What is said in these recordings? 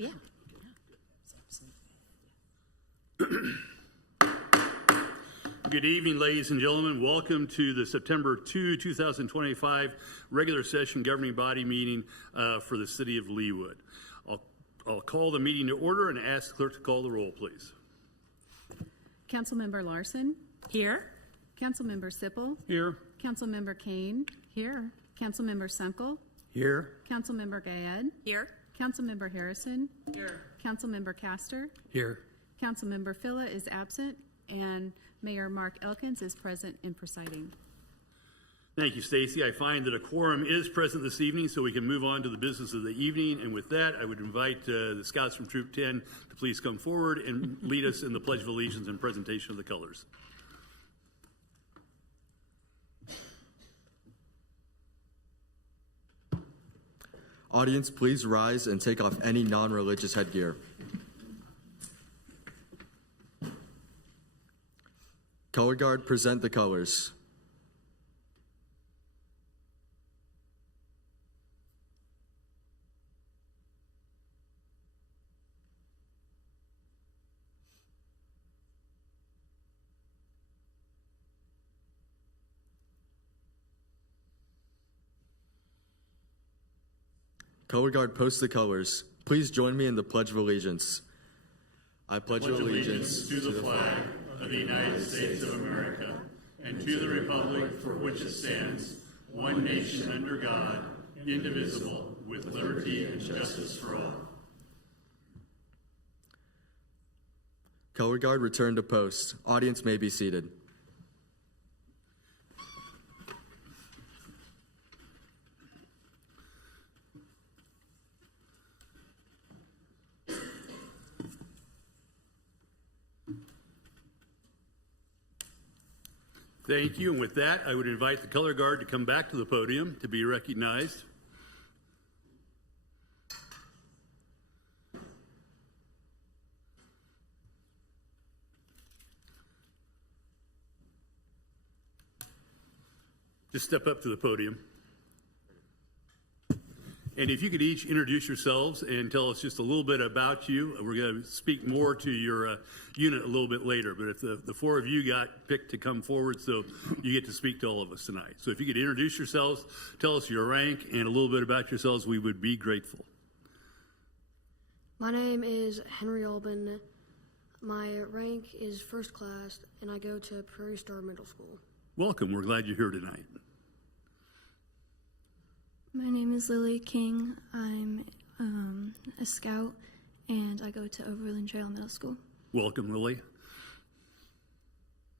yeah. Good evening, ladies and gentlemen. Welcome to the September 2, 2025 regular session governing body meeting for the city of Leawood. I'll call the meeting to order and ask the clerk to call the roll, please. Councilmember Larson. Here. Councilmember Sippel. Here. Councilmember Kane. Here. Councilmember Sunkel. Here. Councilmember Gayed. Here. Councilmember Harrison. Here. Councilmember Castor. Here. Councilmember Phila is absent, and Mayor Mark Elkins is present and presiding. Thank you, Stacy. I find that a quorum is present this evening, so we can move on to the business of the evening. And with that, I would invite the Scouts from Troop 10 to please come forward and lead us in the Pledge of Allegiance and presentation of the colors. Audience, please rise and take off any non-religious headgear. Color Guard, present the colors. Color Guard, post the colors. Please join me in the Pledge of Allegiance. I pledge allegiance to the flag of the United States of America and to the republic for which it stands, one nation under God, indivisible, with liberty and justice for all. Color Guard, return to post. Audience may be seated. Thank you. And with that, I would invite the Color Guard to come back to the podium to be recognized. Just step up to the podium. And if you could each introduce yourselves and tell us just a little bit about you. We're going to speak more to your unit a little bit later, but if the four of you got picked to come forward, so you get to speak to all of us tonight. So if you could introduce yourselves, tell us your rank, and a little bit about yourselves, we would be grateful. My name is Henry Albin. My rank is first class, and I go to Prairie Star Middle School. Welcome. We're glad you're here tonight. My name is Lily King. I'm a scout, and I go to Overland Trail Middle School. Welcome, Lily.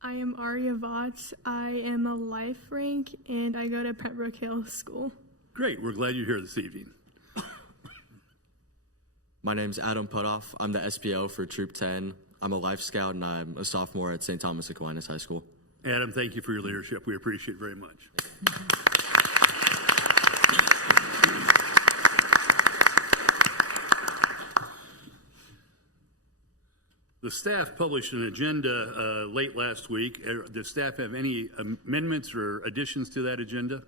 I am Aria Votz. I am a life rank, and I go to Pembroke Hill School. Great. We're glad you're here this evening. My name's Adam Putoff. I'm the SPO for Troop 10. I'm a life scout, and I'm a sophomore at St. Thomas Aquinas High School. Adam, thank you for your leadership. We appreciate it very much. The staff published an agenda late last week. Does staff have any amendments or additions to that agenda?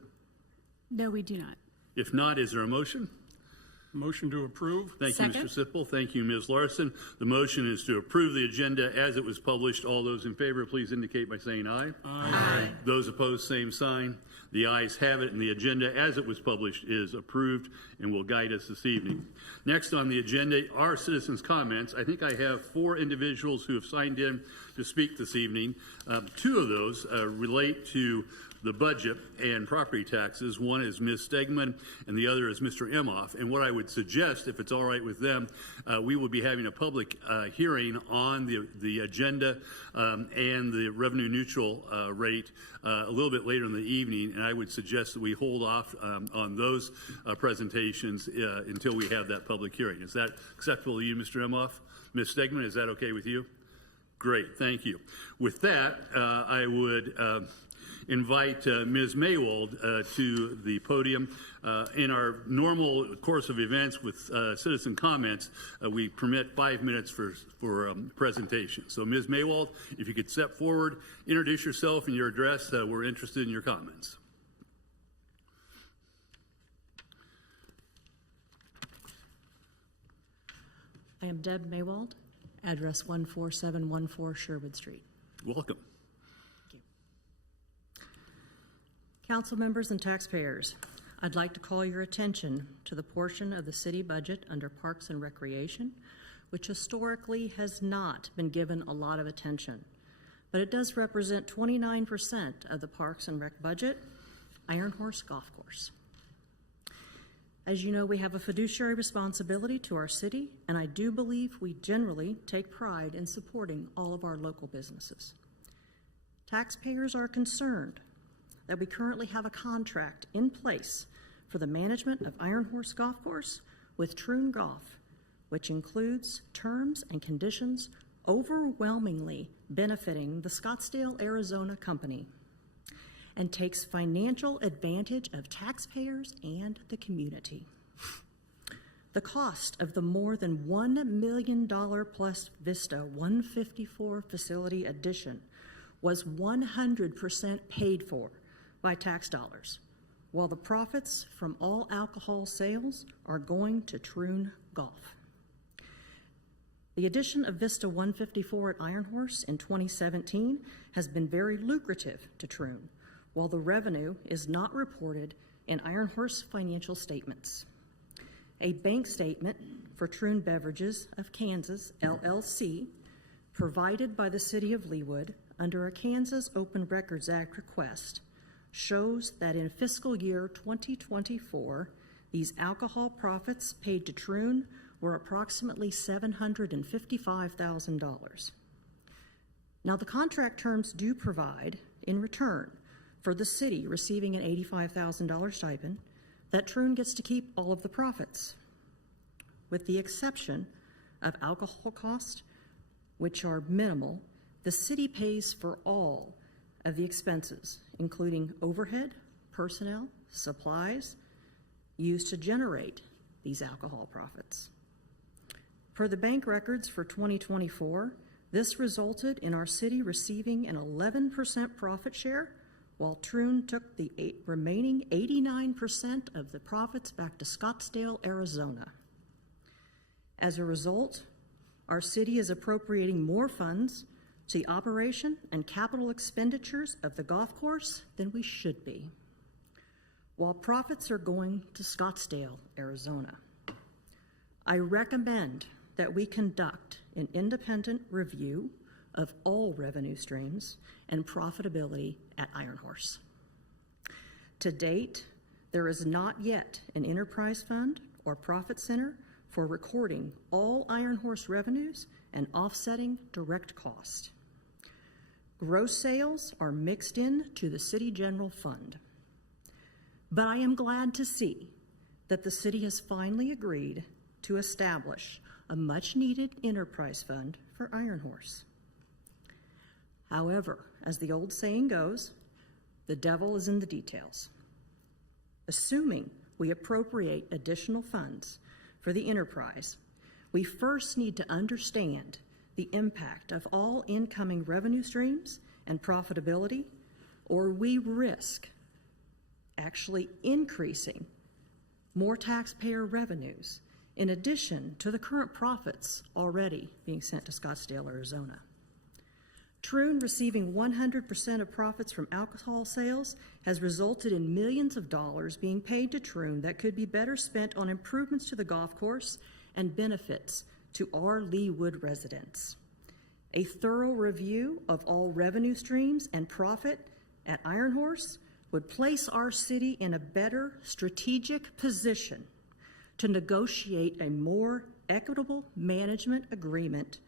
No, we do not. If not, is there a motion? Motion to approve. Thank you, Mr. Sippel. Thank you, Ms. Larson. The motion is to approve the agenda as it was published. All those in favor, please indicate by saying aye. Aye. Those opposed, same sign. The ayes have it, and the agenda as it was published is approved and will guide us this evening. Next on the agenda are citizens' comments. I think I have 4 individuals who have signed in to speak this evening. 2 of those relate to the budget and property taxes. One is Ms. Stegman and the other is Mr. Emhoff. And what I would suggest, if it's all right with them, we will be having a public hearing on the agenda and the revenue neutral rate a little bit later in the evening. And I would suggest that we hold off on those presentations until we have that public hearing. Is that acceptable to you, Mr. Emhoff? Ms. Stegman, is that okay with you? Great, thank you. With that, I would invite Ms. Maywald to the podium. In our normal course of events with citizen comments, we permit 5 minutes for presentation. So Ms. Maywald, if you could step forward, introduce yourself and your address. We're interested in your comments. I am Deb Maywald, address 14714 Sherwood Street. Welcome. Council members and taxpayers, I'd like to call your attention to the portion of the city budget under Parks and Recreation, which historically has not been given a lot of attention, but it does represent 29% of the Parks and Rec budget, Iron Horse Golf Course. As you know, we have a fiduciary responsibility to our city, and I do believe we generally take pride in supporting all of our local businesses. Taxpayers are concerned that we currently have a contract in place for the management of Iron Horse Golf Course with Troon Golf, which includes terms and conditions overwhelmingly benefiting the Scottsdale, Arizona company, and takes financial advantage of taxpayers and the community. The cost of the more than $1 million plus Vista 154 facility addition was 100% paid for by tax dollars, while the profits from all alcohol sales are going to Troon Golf. The addition of Vista 154 at Iron Horse in 2017 has been very lucrative to Troon, while the revenue is not reported in Iron Horse financial statements. A bank statement for Troon Beverages of Kansas, LLC, provided by the City of Leawood under a Kansas Open Records Act request, shows that in fiscal year 2024, these alcohol profits paid to Troon were approximately $755,000. Now, the contract terms do provide, in return for the city receiving an $85,000 stipend, that Troon gets to keep all of the profits, with the exception of alcohol costs, which are minimal. The city pays for all of the expenses, including overhead, personnel, supplies, used to generate these alcohol profits. Per the bank records for 2024, this resulted in our city receiving an 11% profit share, while Troon took the remaining 89% of the profits back to Scottsdale, Arizona. As a result, our city is appropriating more funds to the operation and capital expenditures of the golf course than we should be, while profits are going to Scottsdale, Arizona. I recommend that we conduct an independent review of all revenue streams and profitability at Iron Horse. To date, there is not yet an enterprise fund or profit center for recording all Iron Horse revenues and offsetting direct cost. Gross sales are mixed in to the city general fund. But I am glad to see that the city has finally agreed to establish a much-needed enterprise fund for Iron Horse. However, as the old saying goes, the devil is in the details. Assuming we appropriate additional funds for the enterprise, we first need to understand the impact of all incoming revenue streams and profitability, or we risk actually increasing more taxpayer revenues in addition to the current profits already being sent to Scottsdale, Arizona. Troon receiving 100% of profits from alcohol sales has resulted in millions of dollars being paid to Troon that could be better spent on improvements to the golf course and benefits to our Leawood residents. A thorough review of all revenue streams and profit at Iron Horse would place our city in a better strategic position to negotiate a more equitable management agreement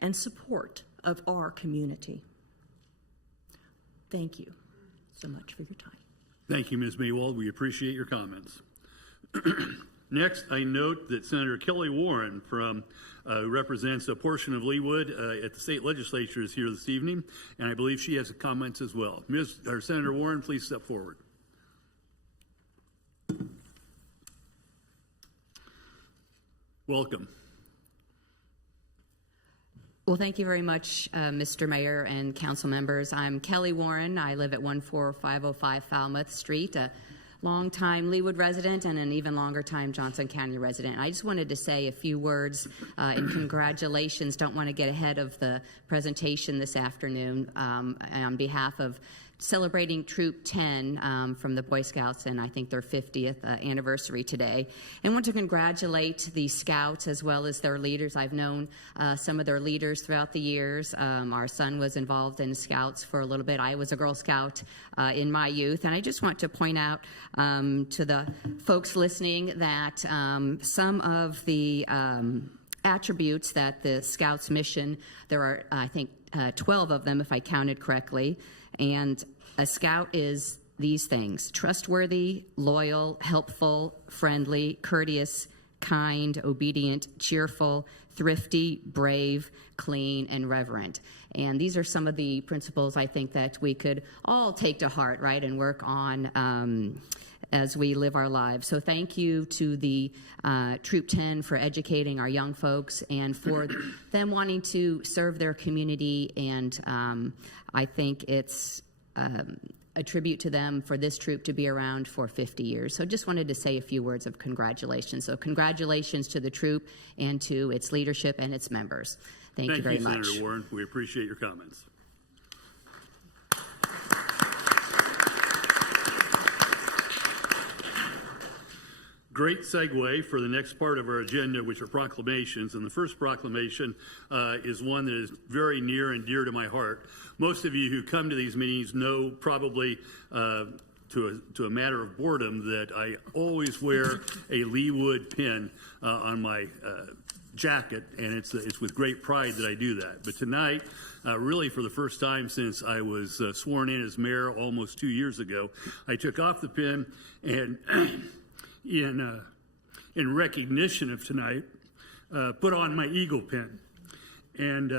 and support of our community. Thank you so much for your time. Thank you, Ms. Maywald. We appreciate your comments. Next, I note that Senator Kelly Warren who represents a portion of Leawood at the state legislature is here this evening, and I believe she has comments as well. Senator Warren, please step forward. Welcome. Well, thank you very much, Mr. Mayor and council members. I'm Kelly Warren. I live at 14505 Falmouth Street, a longtime Leawood resident and an even longer time Johnson County resident. I just wanted to say a few words in congratulations. Don't want to get ahead of the presentation this afternoon on behalf of celebrating Troop 10 from the Boy Scouts, and I think their 50th anniversary today. And want to congratulate the Scouts as well as their leaders. I've known some of their leaders throughout the years. Our son was involved in Scouts for a little bit. I was a Girl Scout in my youth. And I just want to point out to the folks listening that some of the attributes that the Scouts mission, there are, I think, 12 of them, if I counted correctly. And a Scout is these things: trustworthy, loyal, helpful, friendly, courteous, kind, obedient, cheerful, thrifty, brave, clean, and reverent. And these are some of the principles I think that we could all take to heart, right, and work on as we live our lives. So thank you to the Troop 10 for educating our young folks and for them wanting to serve their community. And I think it's a tribute to them for this troop to be around for 50 years. So just wanted to say a few words of congratulations. So congratulations to the troop and to its leadership and its members. Thank you very much. Senator Warren. We appreciate your comments. Great segue for the next part of our agenda, which are proclamations. And the first proclamation is one that is very near and dear to my heart. Most of you who come to these meetings know probably to a matter of boredom that I always wear a Leawood pin on my jacket, and it's with great pride that I do that. But tonight, really for the first time since I was sworn in as mayor almost 2 years ago, I took off the pin and in recognition of tonight, put on my eagle pin. And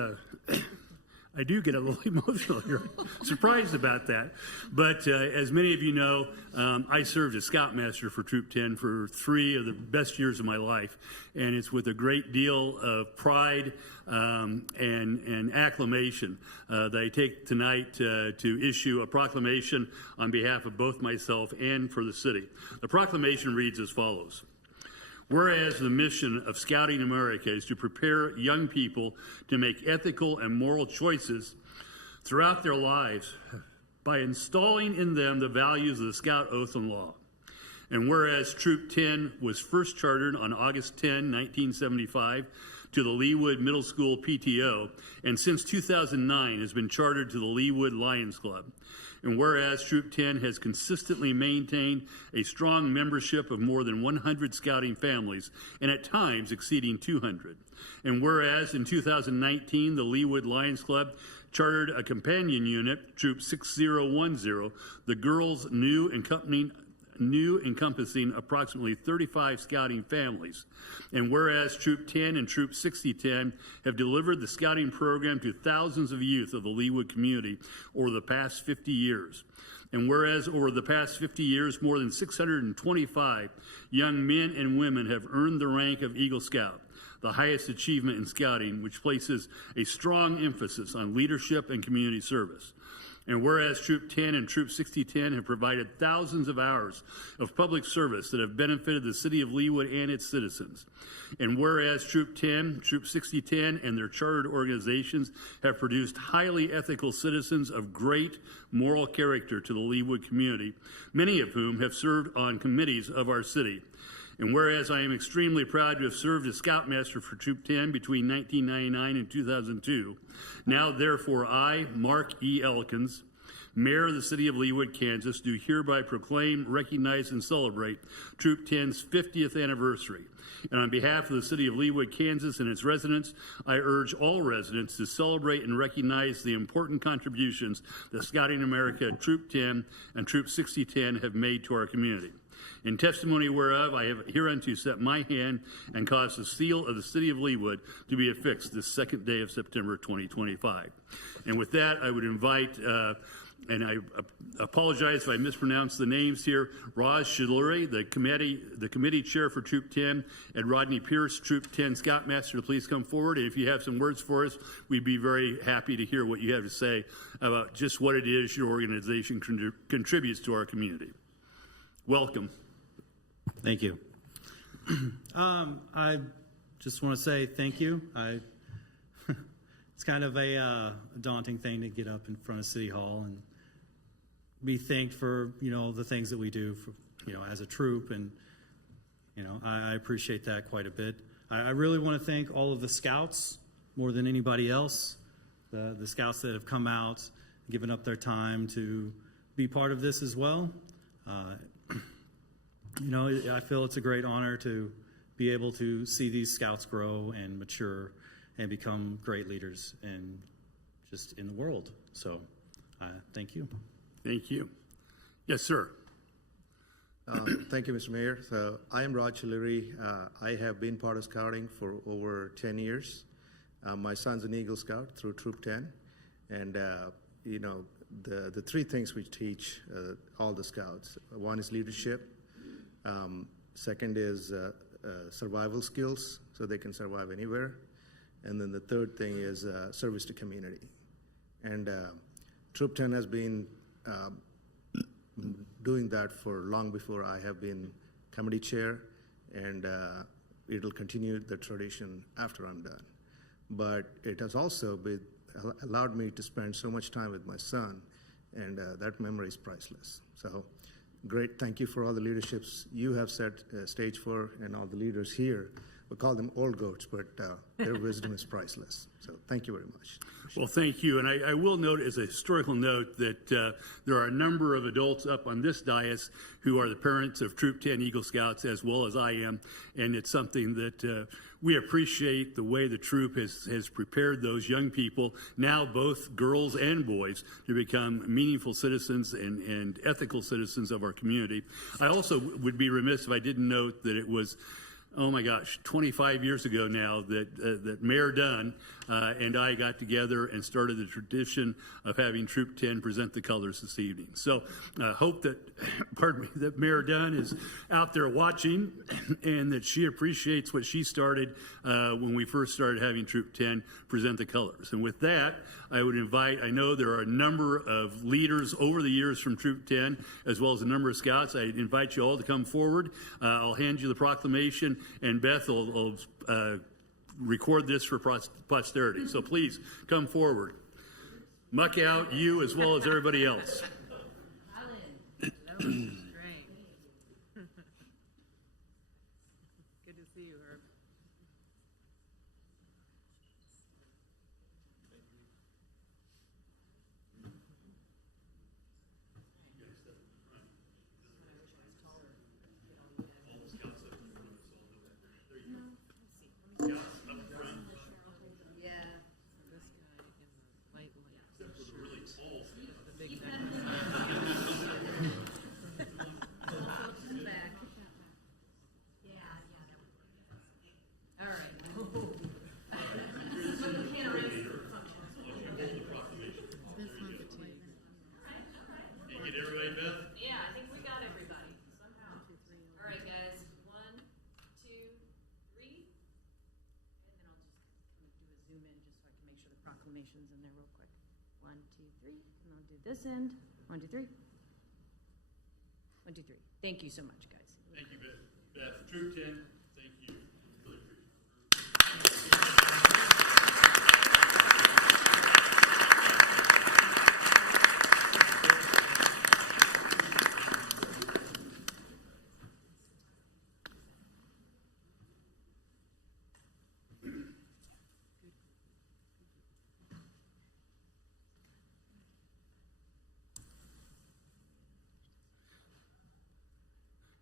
I do get a little emotional here, surprised about that. But as many of you know, I served as Scoutmaster for Troop 10 for 3 of the best years of my life. And it's with a great deal of pride and acclamation that I take tonight to issue a proclamation on behalf of both myself and for the city. The proclamation reads as follows. Whereas the mission of Scouting America is to prepare young people to make ethical and moral choices throughout their lives by installing in them the values of the Scout Oath and Law. And whereas Troop 10 was first chartered on August 10, 1975, to the Leawood Middle School PTO, and since 2009 has been chartered to the Leawood Lions Club. And whereas Troop 10 has consistently maintained a strong membership of more than 100 scouting families, and at times exceeding 200. And whereas in 2019, the Leawood Lions Club chartered a companion unit, Troop 6010, the girls' new encompassing approximately 35 scouting families. And whereas Troop 10 and Troop 6010 have delivered the scouting program to thousands of youth of the Leawood community over the past 50 years. And whereas over the past 50 years, more than 625 young men and women have earned the rank of Eagle Scout, the highest achievement in scouting, which places a strong emphasis on leadership and community service. And whereas Troop 10 and Troop 6010 have provided thousands of hours of public service that have benefited the city of Leawood and its citizens. And whereas Troop 10, Troop 6010, and their chartered organizations have produced highly ethical citizens of great moral character to the Leawood community, many of whom have served on committees of our city. And whereas I am extremely proud to have served as Scoutmaster for Troop 10 between 1999 and 2002, now therefore I, Mark E. Elkins, Mayor of the City of Leawood, Kansas, do hereby proclaim, recognize, and celebrate Troop 10's 50th anniversary. And on behalf of the City of Leawood, Kansas, and its residents, I urge all residents to celebrate and recognize the important contributions that Scouting America, Troop 10, and Troop 6010 have made to our community. In testimony whereof I have hereunto set my hand and caused the seal of the City of Leawood to be affixed this second day of September 2025. And with that, I would invite, and I apologize if I mispronounce the names here, Roz Shadluri, the committee chair for Troop 10, and Rodney Pierce, Troop 10 Scoutmaster, to please come forward. And if you have some words for us, we'd be very happy to hear what you have to say about just what it is your organization contributes to our community. Welcome. Thank you. I just want to say thank you. It's kind of a daunting thing to get up in front of City Hall and be thanked for, the things that we do for, as a troop. And, I appreciate that quite a bit. I really want to thank all of the scouts more than anybody else, the scouts that have come out, given up their time to be part of this as well. I feel it's a great honor to be able to see these scouts grow and mature and become great leaders and just in the world. So, thank you. Thank you. Yes, sir. Thank you, Mr. Mayor. So I am Raj Chilleri. I have been part of scouting for over 10 years. My son's an Eagle Scout through Troop 10. And, the three things we teach all the scouts. One is leadership. Second is survival skills, so they can survive anywhere. And then the third thing is service to community. And Troop 10 has been doing that for long before I have been committee chair, and it'll continue the tradition after I'm done. But it has also allowed me to spend so much time with my son, and that memory is priceless. So great, thank you for all the leaderships you have set stage for, and all the leaders here. We call them old goats, but their wisdom is priceless. So thank you very much. Well, thank you. And I will note as a historical note that there are a number of adults up on this dais who are the parents of Troop 10 Eagle Scouts, as well as I am. And it's something that we appreciate the way the troop has prepared those young people, now both girls and boys, to become meaningful citizens and ethical citizens of our community. I also would be remiss if I didn't note that it was 25 years ago now that Mayor Dunn and I got together and started the tradition of having Troop 10 present the colors this evening. So hope that, that Mayor Dunn is out there watching and that she appreciates what she started when we first started having Troop 10 present the colors. And with that, I would invite, I know there are a number of leaders over the years from Troop 10, as well as a number of scouts. I invite you all to come forward. I'll hand you the proclamation, and Beth will record this for posterity. So please come forward. Muck out, you as well as everybody else. Good to see you, Herb. Proclamations in there real quick. 1, 2, 3, and I'll do this end. 1, 2, 3. 1, 2, 3. Thank you so much, guys. Thank you, Beth. Beth, Troop 10, thank you. Really appreciate it.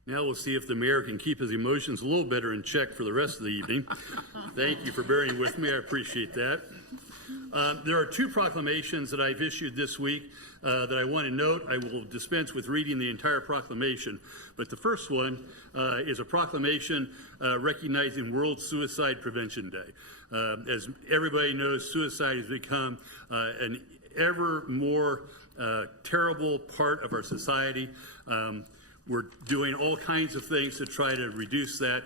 Now we'll see if the mayor can keep his emotions a little better in check for the rest of the evening. Thank you for bearing with me. I appreciate that. There are two proclamations that I've issued this week that I want to note. I will dispense with reading the entire proclamation, but the first one is a proclamation recognizing World Suicide Prevention Day. As everybody knows, suicide has become an ever more terrible part of our society. We're doing all kinds of things to try to reduce that.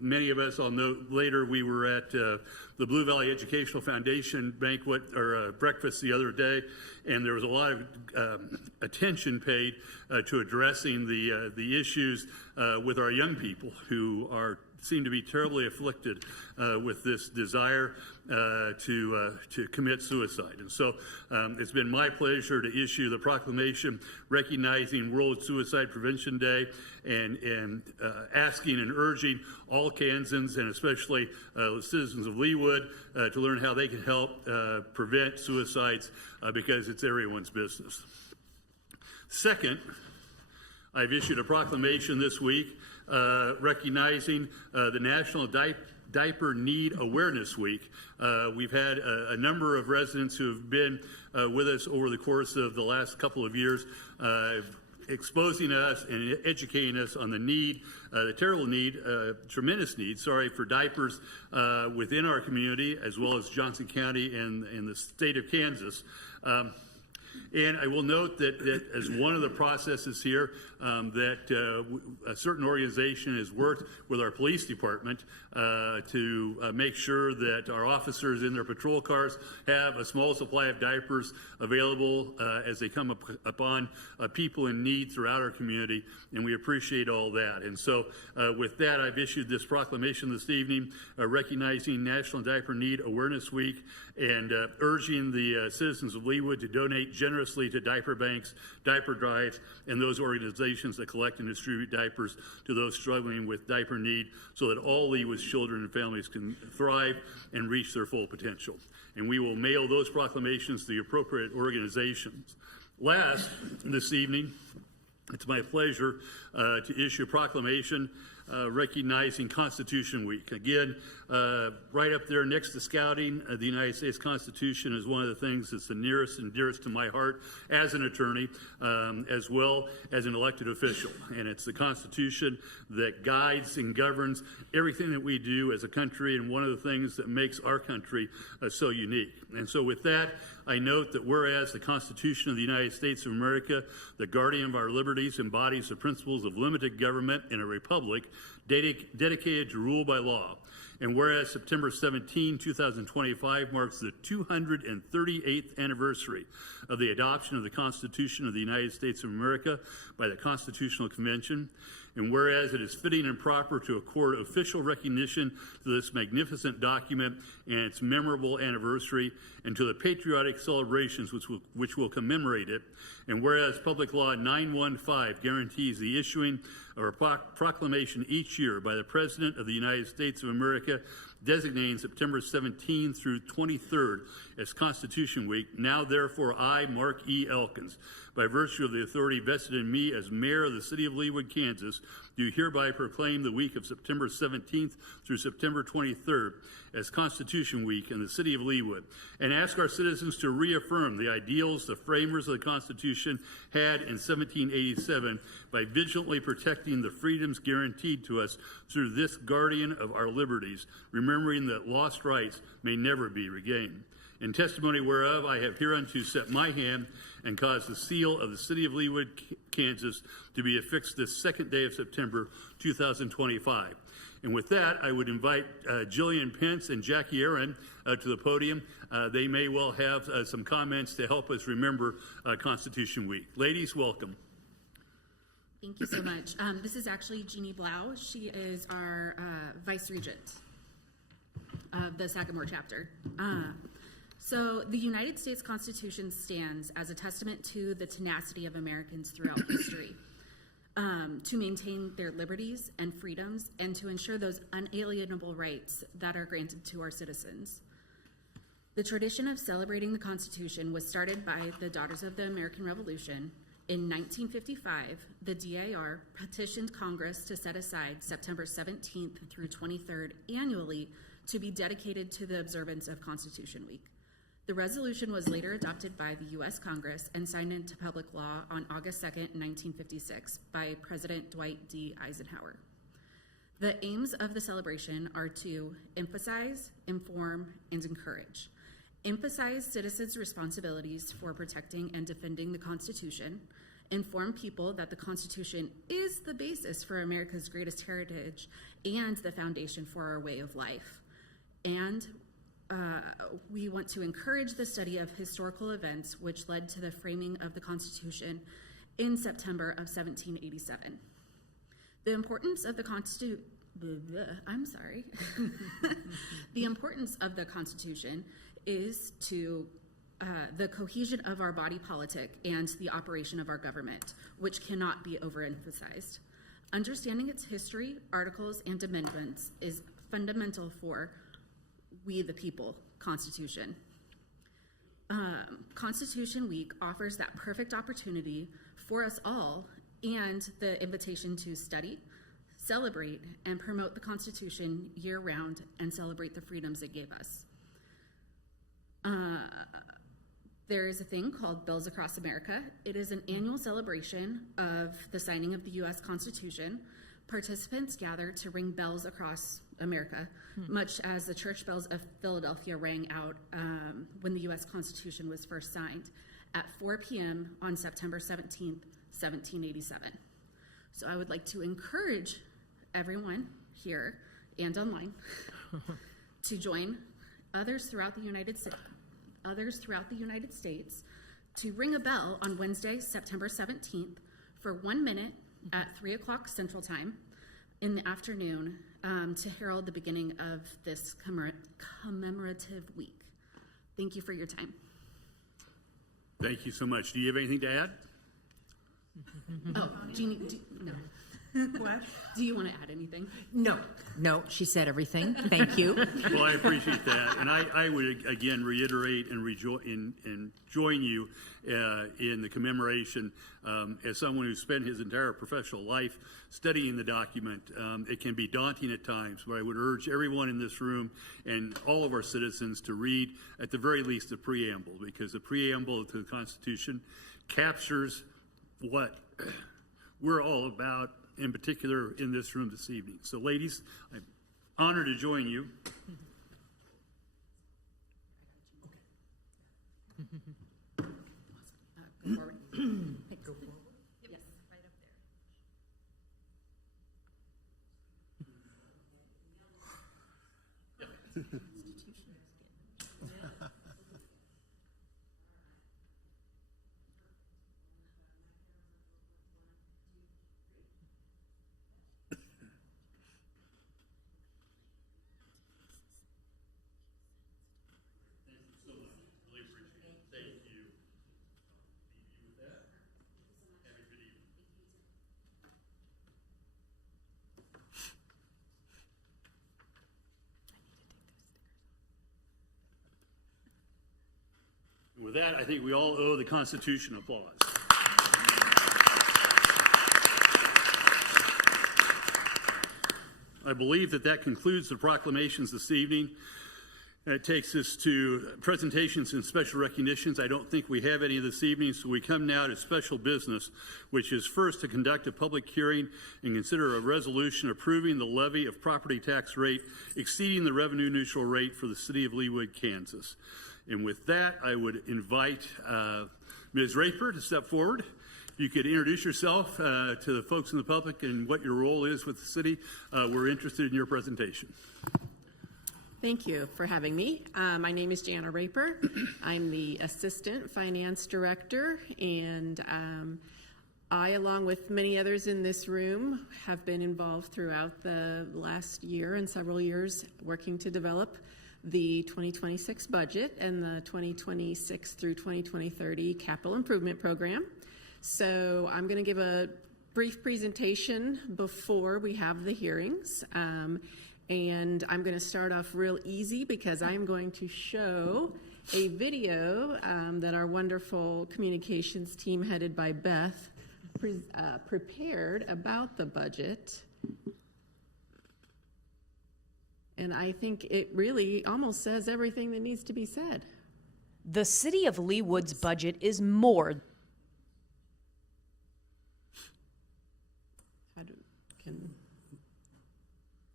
Many of us, I'll note later, we were at the Blue Valley Educational Foundation banquet or breakfast the other day, and there was a lot of attention paid to addressing the issues with our young people who seem to be terribly afflicted with this desire to commit suicide. And so it's been my pleasure to issue the proclamation recognizing World Suicide Prevention Day and asking and urging all Kansans and especially citizens of Leawood to learn how they can help prevent suicides because it's everyone's business. Second, I've issued a proclamation this week recognizing the National Diaper Need Awareness Week. We've had a number of residents who have been with us over the course of the last couple of years, exposing us and educating us on the need, the terrible need, tremendous need, for diapers within our community, as well as Johnson County and the state of Kansas. And I will note that as one of the processes here, that a certain organization has worked with our police department to make sure that our officers in their patrol cars have a small supply of diapers available as they come upon people in need throughout our community, and we appreciate all that. And so with that, I've issued this proclamation this evening recognizing National Diaper Need Awareness Week and urging the citizens of Leawood to donate generously to diaper banks, diaper drives, and those organizations that collect and distribute diapers to those struggling with diaper need so that all Leawood's children and families can thrive and reach their full potential. And we will mail those proclamations to the appropriate organizations. Last, this evening, it's my pleasure to issue a proclamation recognizing Constitution Week. Again, right up there next to scouting, the United States Constitution is one of the things that's the nearest and dearest to my heart as an attorney, as well as an elected official. And it's the Constitution that guides and governs everything that we do as a country, and one of the things that makes our country so unique. And so with that, I note that whereas the Constitution of the United States of America, the guardian of our liberties, embodies the principles of limited government in a republic dedicated to rule by law. And whereas September 17, 2025 marks the 238th anniversary of the adoption of the Constitution of the United States of America by the Constitutional Convention, and whereas it is fitting and proper to accord official recognition to this magnificent document and its memorable anniversary, and to the patriotic celebrations which will commemorate it, and whereas Public Law 915 guarantees the issuing of a proclamation each year by the President of the United States of America designating September 17 through 23rd as Constitution Week, now therefore I, Mark E. Elkins, by virtue of the authority vested in me as mayor of the city of Leawood, Kansas, do hereby proclaim the week of September 17th through September 23rd as Constitution Week in the city of Leawood, and ask our citizens to reaffirm the ideals the framers of the Constitution had in 1787 by vigilantly protecting the freedoms guaranteed to us through this guardian of our liberties, remembering that lost rights may never be regained. In testimony whereof I have hereunto set my hand and caused the seal of the city of Leawood, Kansas, to be affixed this second day of September 2025. And with that, I would invite Jillian Pence and Jackie Aaron to the podium. They may well have some comments to help us remember Constitution Week. Ladies, welcome. Thank you so much. This is actually Jeannie Blau. She is our Vice Regent of the Sagamore chapter. So the United States Constitution stands as a testament to the tenacity of Americans throughout history to maintain their liberties and freedoms and to ensure those unalienable rights that are granted to our citizens. The tradition of celebrating the Constitution was started by the Daughters of the American Revolution. In 1955, the DAR petitioned Congress to set aside September 17th through 23rd annually to be dedicated to the observance of Constitution Week. The resolution was later adopted by the U.S. Congress and signed into public law on August 2nd, 1956 by President Dwight D. Eisenhower. The aims of the celebration are to emphasize, inform, and encourage. Emphasize citizens' responsibilities for protecting and defending the Constitution, inform people that the Constitution is the basis for America's greatest heritage and the foundation for our way of life. And we want to encourage the study of historical events which led to the framing of the Constitution in September of 1787. The importance of the the importance of the Constitution is to the cohesion of our body politic and the operation of our government, which cannot be overemphasized. Understanding its history, articles, and amendments is fundamental for we the people Constitution. Constitution Week offers that perfect opportunity for us all and the invitation to study, celebrate, and promote the Constitution year-round and celebrate the freedoms it gave us. There is a thing called Bells Across America. It is an annual celebration of the signing of the U.S. Constitution. Participants gather to ring bells across America, much as the church bells of Philadelphia rang out when the U.S. Constitution was first signed at 4 p.m. on September 17th, 1787. So I would like to encourage everyone here and online to join others throughout the United States to ring a bell on Wednesday, September 17th for 1 minute at 3 o'clock Central Time in the afternoon to herald the beginning of this commemorative week. Thank you for your time. Thank you so much. Do you have anything to add? Oh, Jeannie, no. What? Do you want to add anything? No, she said everything. Thank you. Well, I appreciate that, and I would again reiterate and join you in the commemoration. As someone who's spent his entire professional life studying the document, it can be daunting at times, but I would urge everyone in this room and all of our citizens to read, at the very least, the preamble, because the preamble to the Constitution captures what we're all about, in particular in this room this evening. So ladies, I'm honored to join you. Go forward. Thanks. Yes, right up there. With that, I think we all owe the Constitution applause. I believe that concludes the proclamations this evening. That takes us to presentations and special recognitions. I don't think we have any this evening, so we come now to special business, which is first to conduct a public hearing and consider a resolution approving the levy of property tax rate exceeding the revenue neutral rate for the city of Leawood, Kansas. And with that, I would invite Ms. Raper to step forward. You could introduce yourself to the folks in the public and what your role is with the city. We're interested in your presentation. Thank you for having me. My name is Jana Raper. I'm the Assistant Finance Director, and I, along with many others in this room, have been involved throughout the last year and several years working to develop the 2026 budget and the 2026 through 2030 capital improvement program. So I'm going to give a brief presentation before we have the hearings. And I'm going to start off real easy because I'm going to show a video that our wonderful communications team headed by Beth prepared about the budget. And I think it really almost says everything that needs to be said. The City of Leawood's budget is more.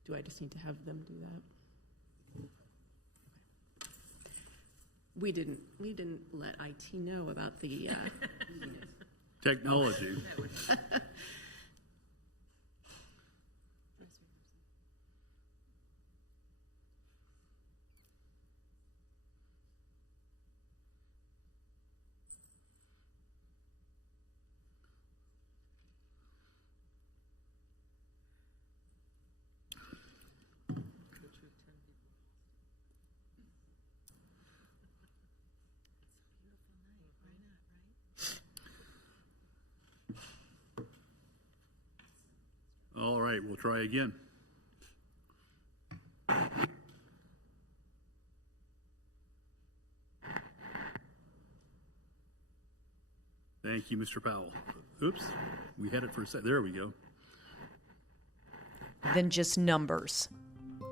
Do I just need to have them do that? We didn't let IT know about the Technology. All right, we'll try again. Thank you, Mr. Powell. Oops, we had it for a sec. There we go. Than just numbers.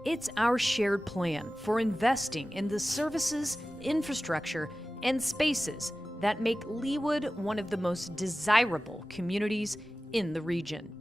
It's our shared plan for investing in the services, infrastructure, and spaces that make Leawood one of the most desirable communities in the region.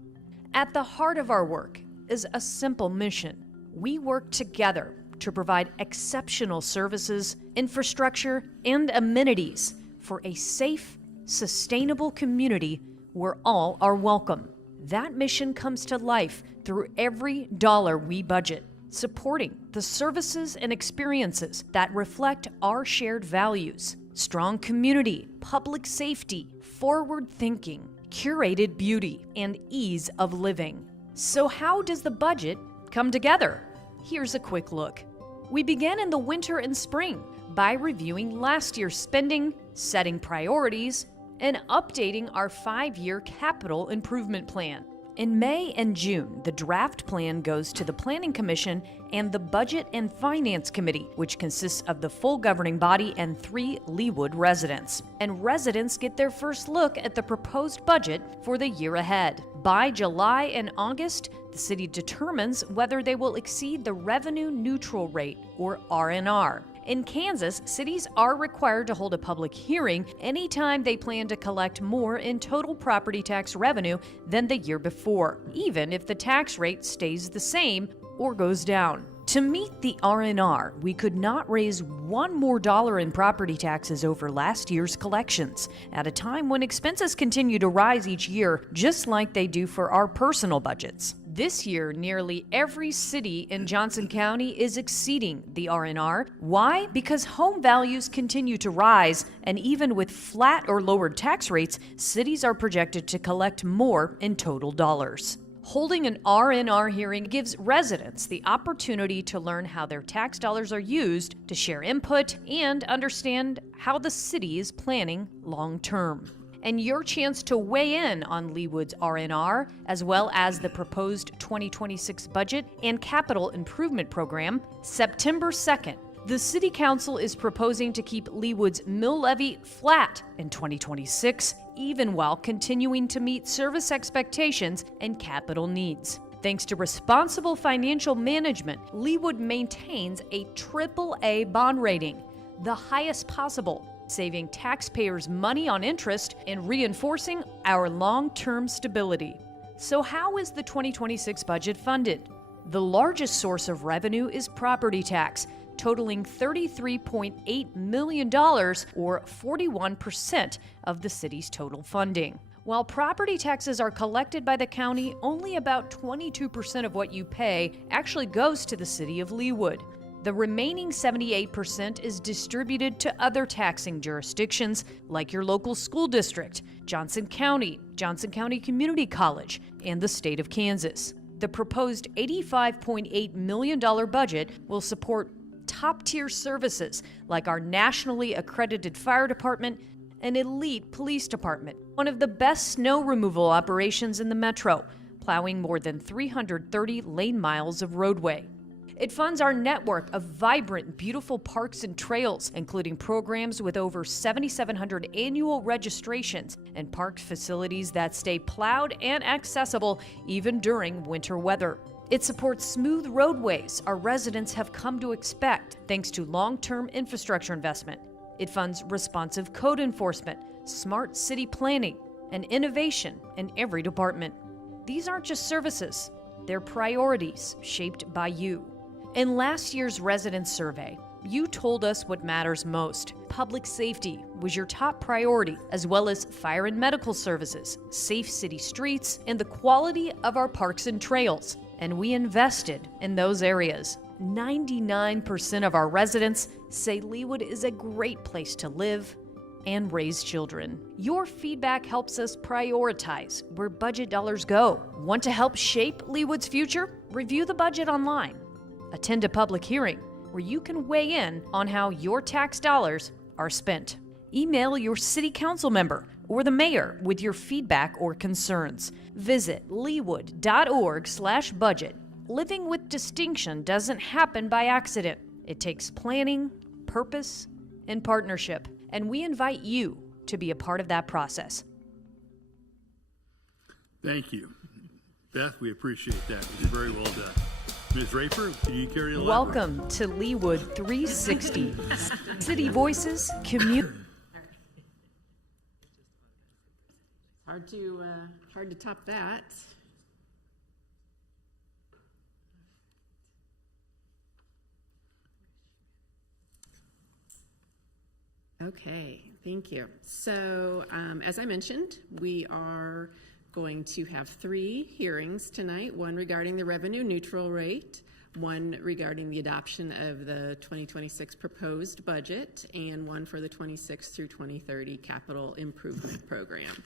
At the heart of our work is a simple mission. We work together to provide exceptional services, infrastructure, and amenities for a safe, sustainable community where all are welcome. That mission comes to life through every dollar we budget, supporting the services and experiences that reflect our shared values: strong community, public safety, forward thinking, curated beauty, and ease of living. So how does the budget come together? Here's a quick look. We began in the winter and spring by reviewing last year's spending, setting priorities, and updating our 5-year capital improvement plan. In May and June, the draft plan goes to the Planning Commission and the Budget and Finance Committee, which consists of the full governing body and 3 Leawood residents. And residents get their first look at the proposed budget for the year ahead. By July and August, the city determines whether they will exceed the revenue neutral rate, or R&R. In Kansas, cities are required to hold a public hearing anytime they plan to collect more in total property tax revenue than the year before, even if the tax rate stays the same or goes down. To meet the R&R, we could not raise $1 more in property taxes over last year's collections, at a time when expenses continue to rise each year, just like they do for our personal budgets. This year, nearly every city in Johnson County is exceeding the R&R. Why? Because home values continue to rise, and even with flat or lowered tax rates, cities are projected to collect more in total dollars. Holding an R&R hearing gives residents the opportunity to learn how their tax dollars are used, to share input, and understand how the city is planning long-term. And your chance to weigh in on Leawood's R&R, as well as the proposed 2026 budget and capital improvement program, September 2nd. The City Council is proposing to keep Leawood's mill levy flat in 2026, even while continuing to meet service expectations and capital needs. Thanks to responsible financial management, Leawood maintains a AAA bond rating, the highest possible, saving taxpayers money on interest and reinforcing our long-term stability. So how is the 2026 budget funded? The largest source of revenue is property tax, totaling $33.8 million, or 41% of the city's total funding. While property taxes are collected by the county, only about 22% of what you pay actually goes to the city of Leawood. The remaining 78% is distributed to other taxing jurisdictions like your local school district, Johnson County Community College, and the state of Kansas. The proposed $85.8 million budget will support top-tier services like our nationally accredited fire department and elite police department, one of the best snow removal operations in the metro, plowing more than 330 lane miles of roadway. It funds our network of vibrant, beautiful parks and trails, including programs with over 7,700 annual registrations and park facilities that stay plowed and accessible even during winter weather. It supports smooth roadways our residents have come to expect thanks to long-term infrastructure investment. It funds responsive code enforcement, smart city planning, and innovation in every department. These aren't just services, they're priorities shaped by you. In last year's resident survey, you told us what matters most. Public safety was your top priority, as well as fire and medical services, safe city streets, and the quality of our parks and trails. And we invested in those areas. 99% of our residents say Leawood is a great place to live and raise children. Your feedback helps us prioritize where budget dollars go. Want to help shape Leawood's future? Review the budget online. Attend a public hearing where you can weigh in on how your tax dollars are spent. Email your city council member or the mayor with your feedback or concerns. Visit leawood.org/budget. Living with distinction doesn't happen by accident. It takes planning, purpose, and partnership. And we invite you to be a part of that process. Thank you. Beth, we appreciate that. It was very well done. Ms. Raper, do you carry the Welcome to Leawood 360. City Voices, community. Hard to top that. Okay, thank you. So, as I mentioned, we are going to have 3 hearings tonight, one regarding the revenue neutral rate, one regarding the adoption of the 2026 proposed budget, and one for the 26 through 2030 capital improvement program.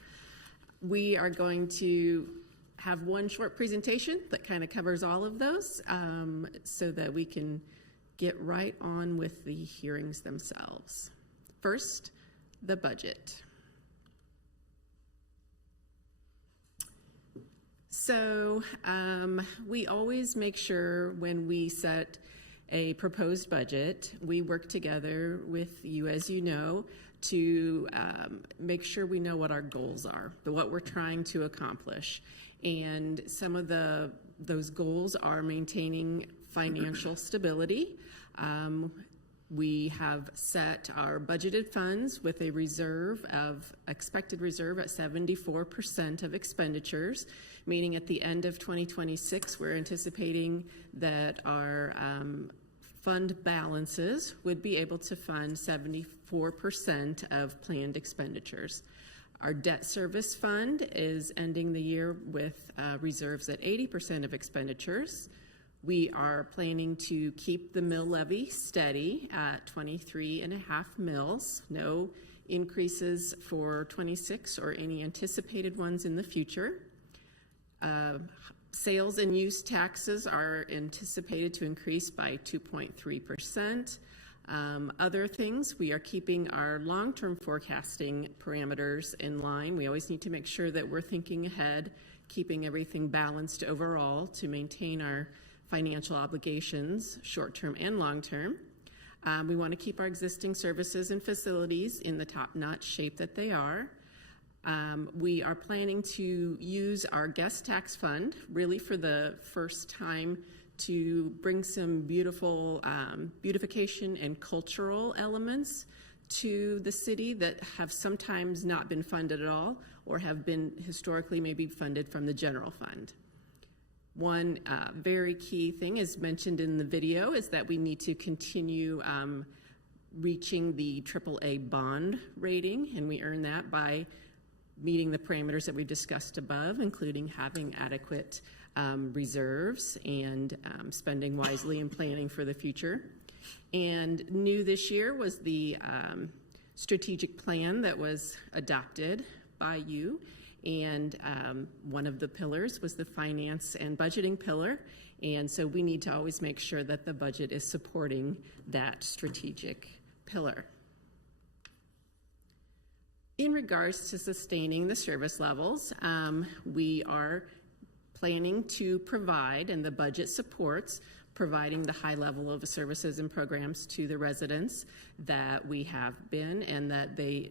We are going to have one short presentation that kind of covers all of those so that we can get right on with the hearings themselves. First, the budget. So we always make sure when we set a proposed budget, we work together with you, as you know, to make sure we know what our goals are, what we're trying to accomplish. And some of those goals are maintaining financial stability. We have set our budgeted funds with a expected reserve at 74% of expenditures, meaning at the end of 2026, we're anticipating that our fund balances would be able to fund 74% of planned expenditures. Our debt service fund is ending the year with reserves at 80% of expenditures. We are planning to keep the mill levy steady at 23.5 mills. No increases for 26 or any anticipated ones in the future. Sales and use taxes are anticipated to increase by 2.3%. Other things, we are keeping our long-term forecasting parameters in line. We always need to make sure that we're thinking ahead, keeping everything balanced overall to maintain our financial obligations, short-term and long-term. We want to keep our existing services and facilities in the top-notch shape that they are. We are planning to use our guest tax fund really for the first time to bring some beautiful beautification and cultural elements to the city that have sometimes not been funded at all or have been historically maybe funded from the general fund. One very key thing, as mentioned in the video, is that we need to continue reaching the AAA bond rating, and we earn that by meeting the parameters that we discussed above, including having adequate reserves and spending wisely and planning for the future. And new this year was the strategic plan that was adopted by you. And one of the pillars was the finance and budgeting pillar. And so we need to always make sure that the budget is supporting that strategic pillar. In regards to sustaining the service levels, we are planning to provide, and the budget supports, providing the high level of services and programs to the residents that we have been and that they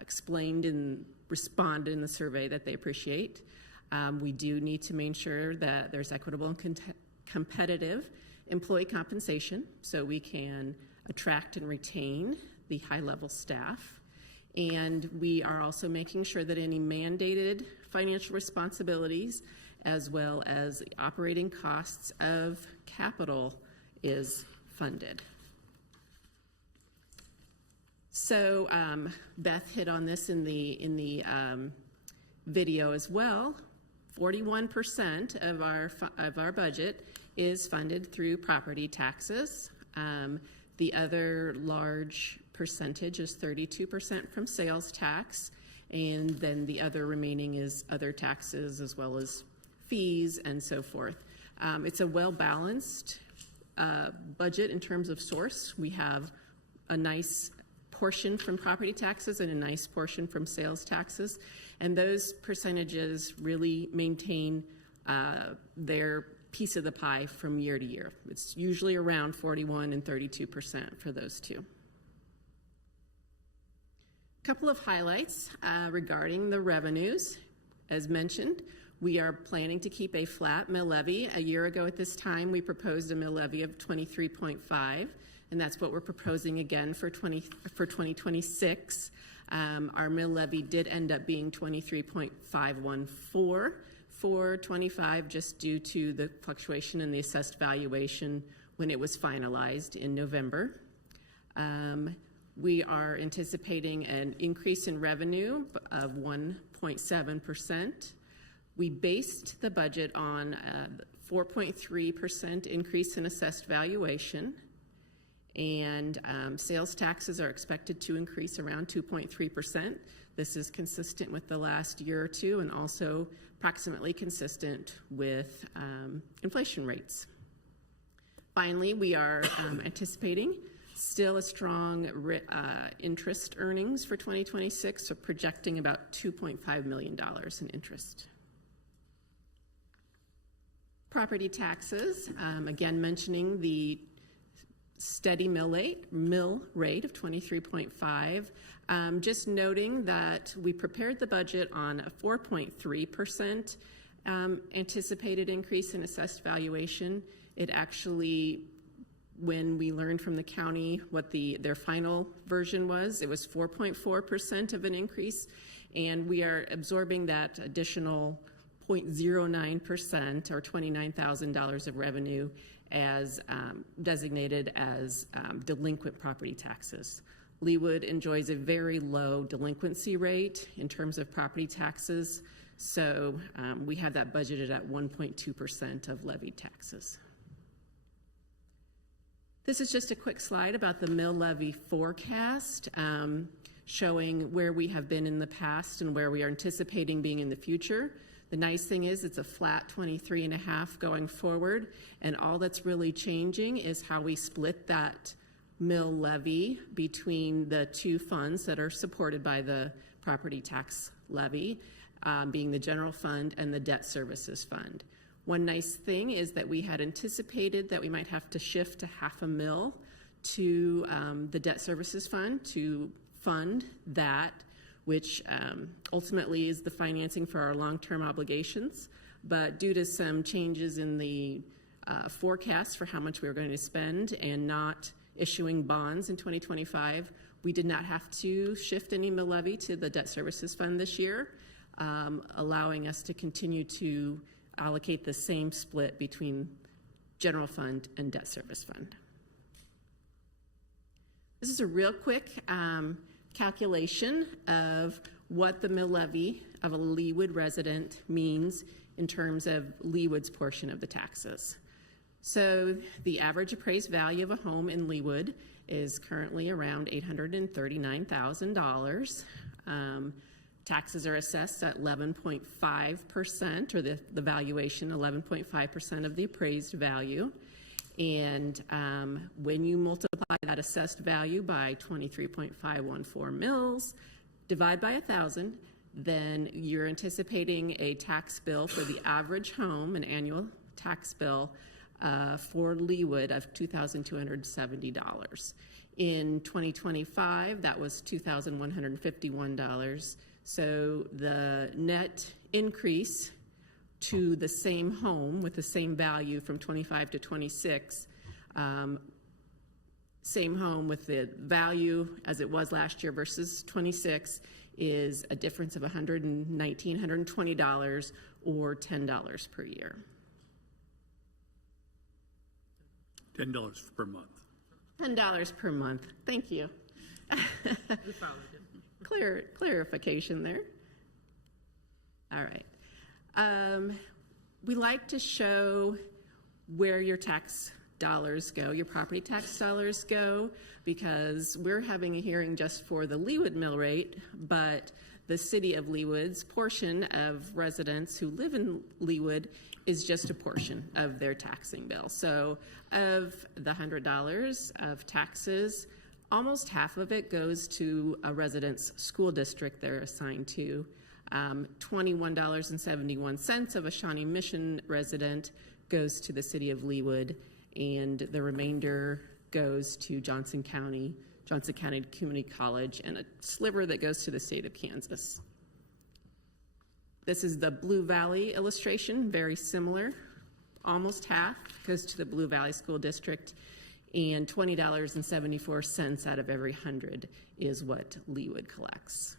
explained and responded in the survey that they appreciate. We do need to make sure that there's equitable and competitive employee compensation so we can attract and retain the high-level staff. And we are also making sure that any mandated financial responsibilities as well as the operating costs of capital is funded. So Beth hit on this in the video as well. 41% of our budget is funded through property taxes. The other large percentage is 32% from sales tax, and then the other remaining is other taxes as well as fees and so forth. It's a well-balanced budget in terms of source. We have a nice portion from property taxes and a nice portion from sales taxes, and those percentages really maintain their piece of the pie from year to year. It's usually around 41 and 32% for those two. A couple of highlights regarding the revenues. As mentioned, we are planning to keep a flat mill levy. A year ago at this time, we proposed a mill levy of 23.5, and that's what we're proposing again for 2026. Our mill levy did end up being 23.514 for 25, just due to the fluctuation in the assessed valuation when it was finalized in November. We are anticipating an increase in revenue of 1.7%. We based the budget on a 4.3% increase in assessed valuation, and sales taxes are expected to increase around 2.3%. This is consistent with the last year or two and also approximately consistent with inflation rates. Finally, we are anticipating still a strong interest earnings for 2026, so projecting about $2.5 million in interest. Property taxes, again mentioning the steady mill rate of 23.5. Just noting that we prepared the budget on a 4.3% anticipated increase in assessed valuation. It actually, when we learned from the county what their final version was, it was 4.4% of an increase, and we are absorbing that additional 0.09% or $29,000 of revenue as designated as delinquent property taxes. Leawood enjoys a very low delinquency rate in terms of property taxes, so we have that budgeted at 1.2% of levied taxes. This is just a quick slide about the mill levy forecast, showing where we have been in the past and where we are anticipating being in the future. The nice thing is it's a flat 23.5 going forward, and all that's really changing is how we split that mill levy between the two funds that are supported by the property tax levy, being the general fund and the debt services fund. One nice thing is that we had anticipated that we might have to shift to $0.5 to the debt services fund to fund that, which ultimately is the financing for our long-term obligations. But due to some changes in the forecast for how much we were going to spend and not issuing bonds in 2025, we did not have to shift any mill levy to the debt services fund this year, allowing us to continue to allocate the same split between general fund and debt service fund. This is a real quick calculation of what the mill levy of a Leawood resident means in terms of Leawood's portion of the taxes. So the average appraised value of a home in Leawood is currently around $839,000. Taxes are assessed at 11.5%, or the valuation, 11.5% of the appraised value. And when you multiply that assessed value by 23.514 mills, divide by 1,000, then you're anticipating a tax bill for the average home, an annual tax bill for Leawood of $2,270. In 2025, that was $2,151. So the net increase to the same home with the same value from 25 to 26, same home with the value as it was last year versus 26 is a difference of $119, $120 or $10 per year. $10 per month. $10 per month, thank you. Clarification there. All right. We like to show where your tax dollars go, your property tax dollars go, because we're having a hearing just for the Leawood mill rate, but the city of Leawood's portion of residents who live in Leawood is just a portion of their taxing bill. So of the $100 of taxes, almost half of it goes to a resident's school district they're assigned to. $21.71 of a Shawnee Mission resident goes to the city of Leawood, and the remainder goes to Johnson County Community College, and a sliver that goes to the state of Kansas. This is the Blue Valley illustration, very similar. Almost half goes to the Blue Valley School District, and $20.74 out of every 100 is what Leawood collects.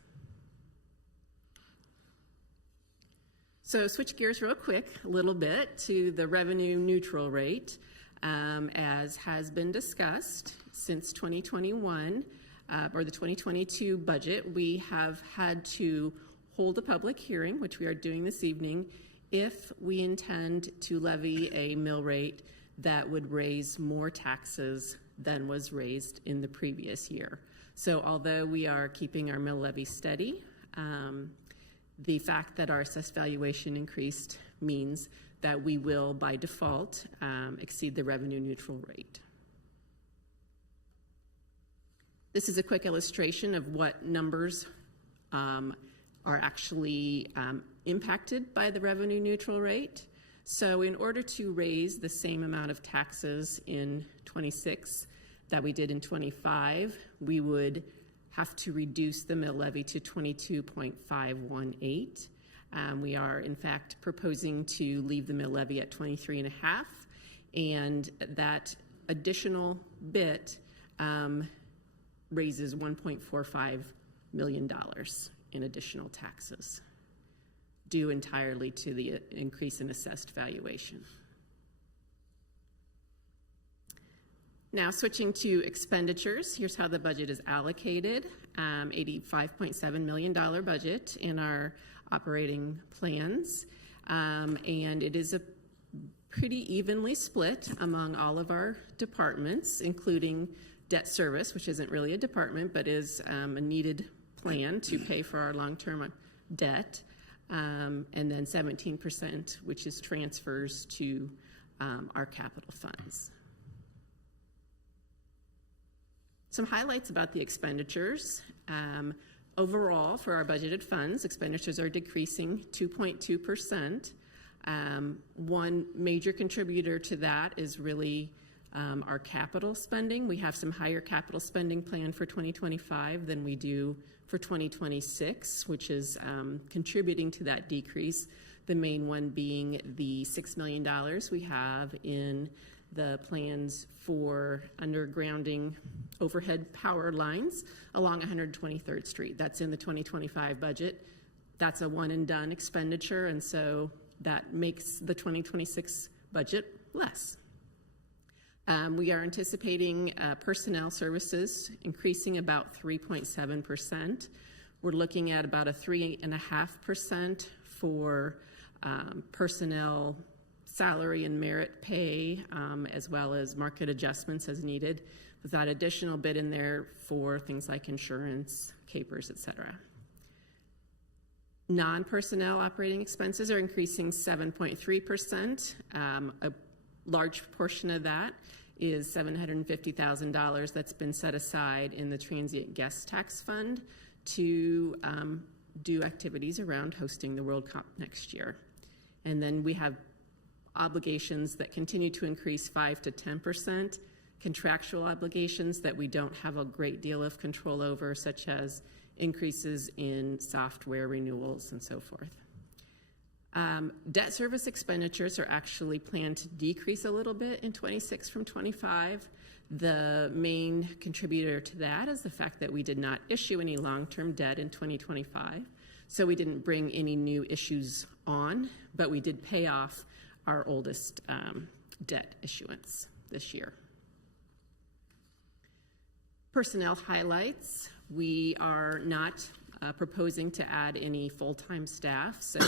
So switch gears real quick a little bit to the revenue neutral rate. As has been discussed since 2021, or the 2022 budget, we have had to hold a public hearing, which we are doing this evening, if we intend to levy a mill rate that would raise more taxes than was raised in the previous year. So although we are keeping our mill levy steady, the fact that our assessed valuation increased means that we will, by default, exceed the revenue neutral rate. This is a quick illustration of what numbers are actually impacted by the revenue neutral rate. So in order to raise the same amount of taxes in 26 that we did in 25, we would have to reduce the mill levy to 22.518. We are, in fact, proposing to leave the mill levy at 23.5, and that additional bit raises $1.45 million in additional taxes, due entirely to the increase in assessed valuation. Now, switching to expenditures, here's how the budget is allocated. $85.7 million budget in our operating plans, and it is a pretty evenly split among all of our departments, including debt service, which isn't really a department, but is a needed plan to pay for our long-term debt, and then 17%, which is transfers to our capital funds. Some highlights about the expenditures. Overall, for our budgeted funds, expenditures are decreasing 2.2%. One major contributor to that is really our capital spending. We have some higher capital spending planned for 2025 than we do for 2026, which is contributing to that decrease. The main one being the $6 million we have in the plans for undergrounding overhead power lines along 123rd Street. That's in the 2025 budget. That's a one and done expenditure, and so that makes the 2026 budget less. We are anticipating personnel services increasing about 3.7%. We're looking at about a 3.5% for personnel salary and merit pay, as well as market adjustments as needed, with that additional bit in there for things like insurance, capers, etc. Non-personnel operating expenses are increasing 7.3%. A large portion of that is $750,000 that's been set aside in the transient guest tax fund to do activities around hosting the World Cup next year. And then we have obligations that continue to increase 5 to 10%, contractual obligations that we don't have a great deal of control over, such as increases in software renewals and so forth. Debt service expenditures are actually planned to decrease a little bit in 26 from 25. The main contributor to that is the fact that we did not issue any long-term debt in 2025, so we didn't bring any new issues on, but we did pay off our oldest debt issuance this year. Personnel highlights. We are not proposing to add any full-time staff, so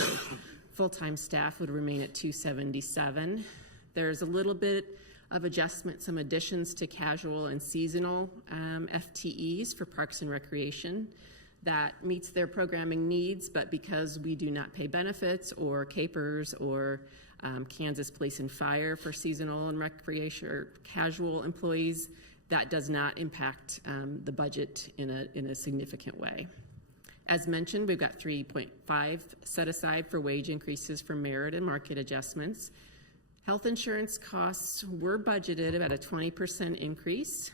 full-time staff would remain at 277. There's a little bit of adjustment, some additions to casual and seasonal FTEs for Parks and Recreation. That meets their programming needs, but because we do not pay benefits or capers or Kansas Police and Fire for seasonal and recreation or casual employees, that does not impact the budget in a significant way. As mentioned, we've got 3.5 set aside for wage increases for merit and market adjustments. Health insurance costs were budgeted about a 20% increase.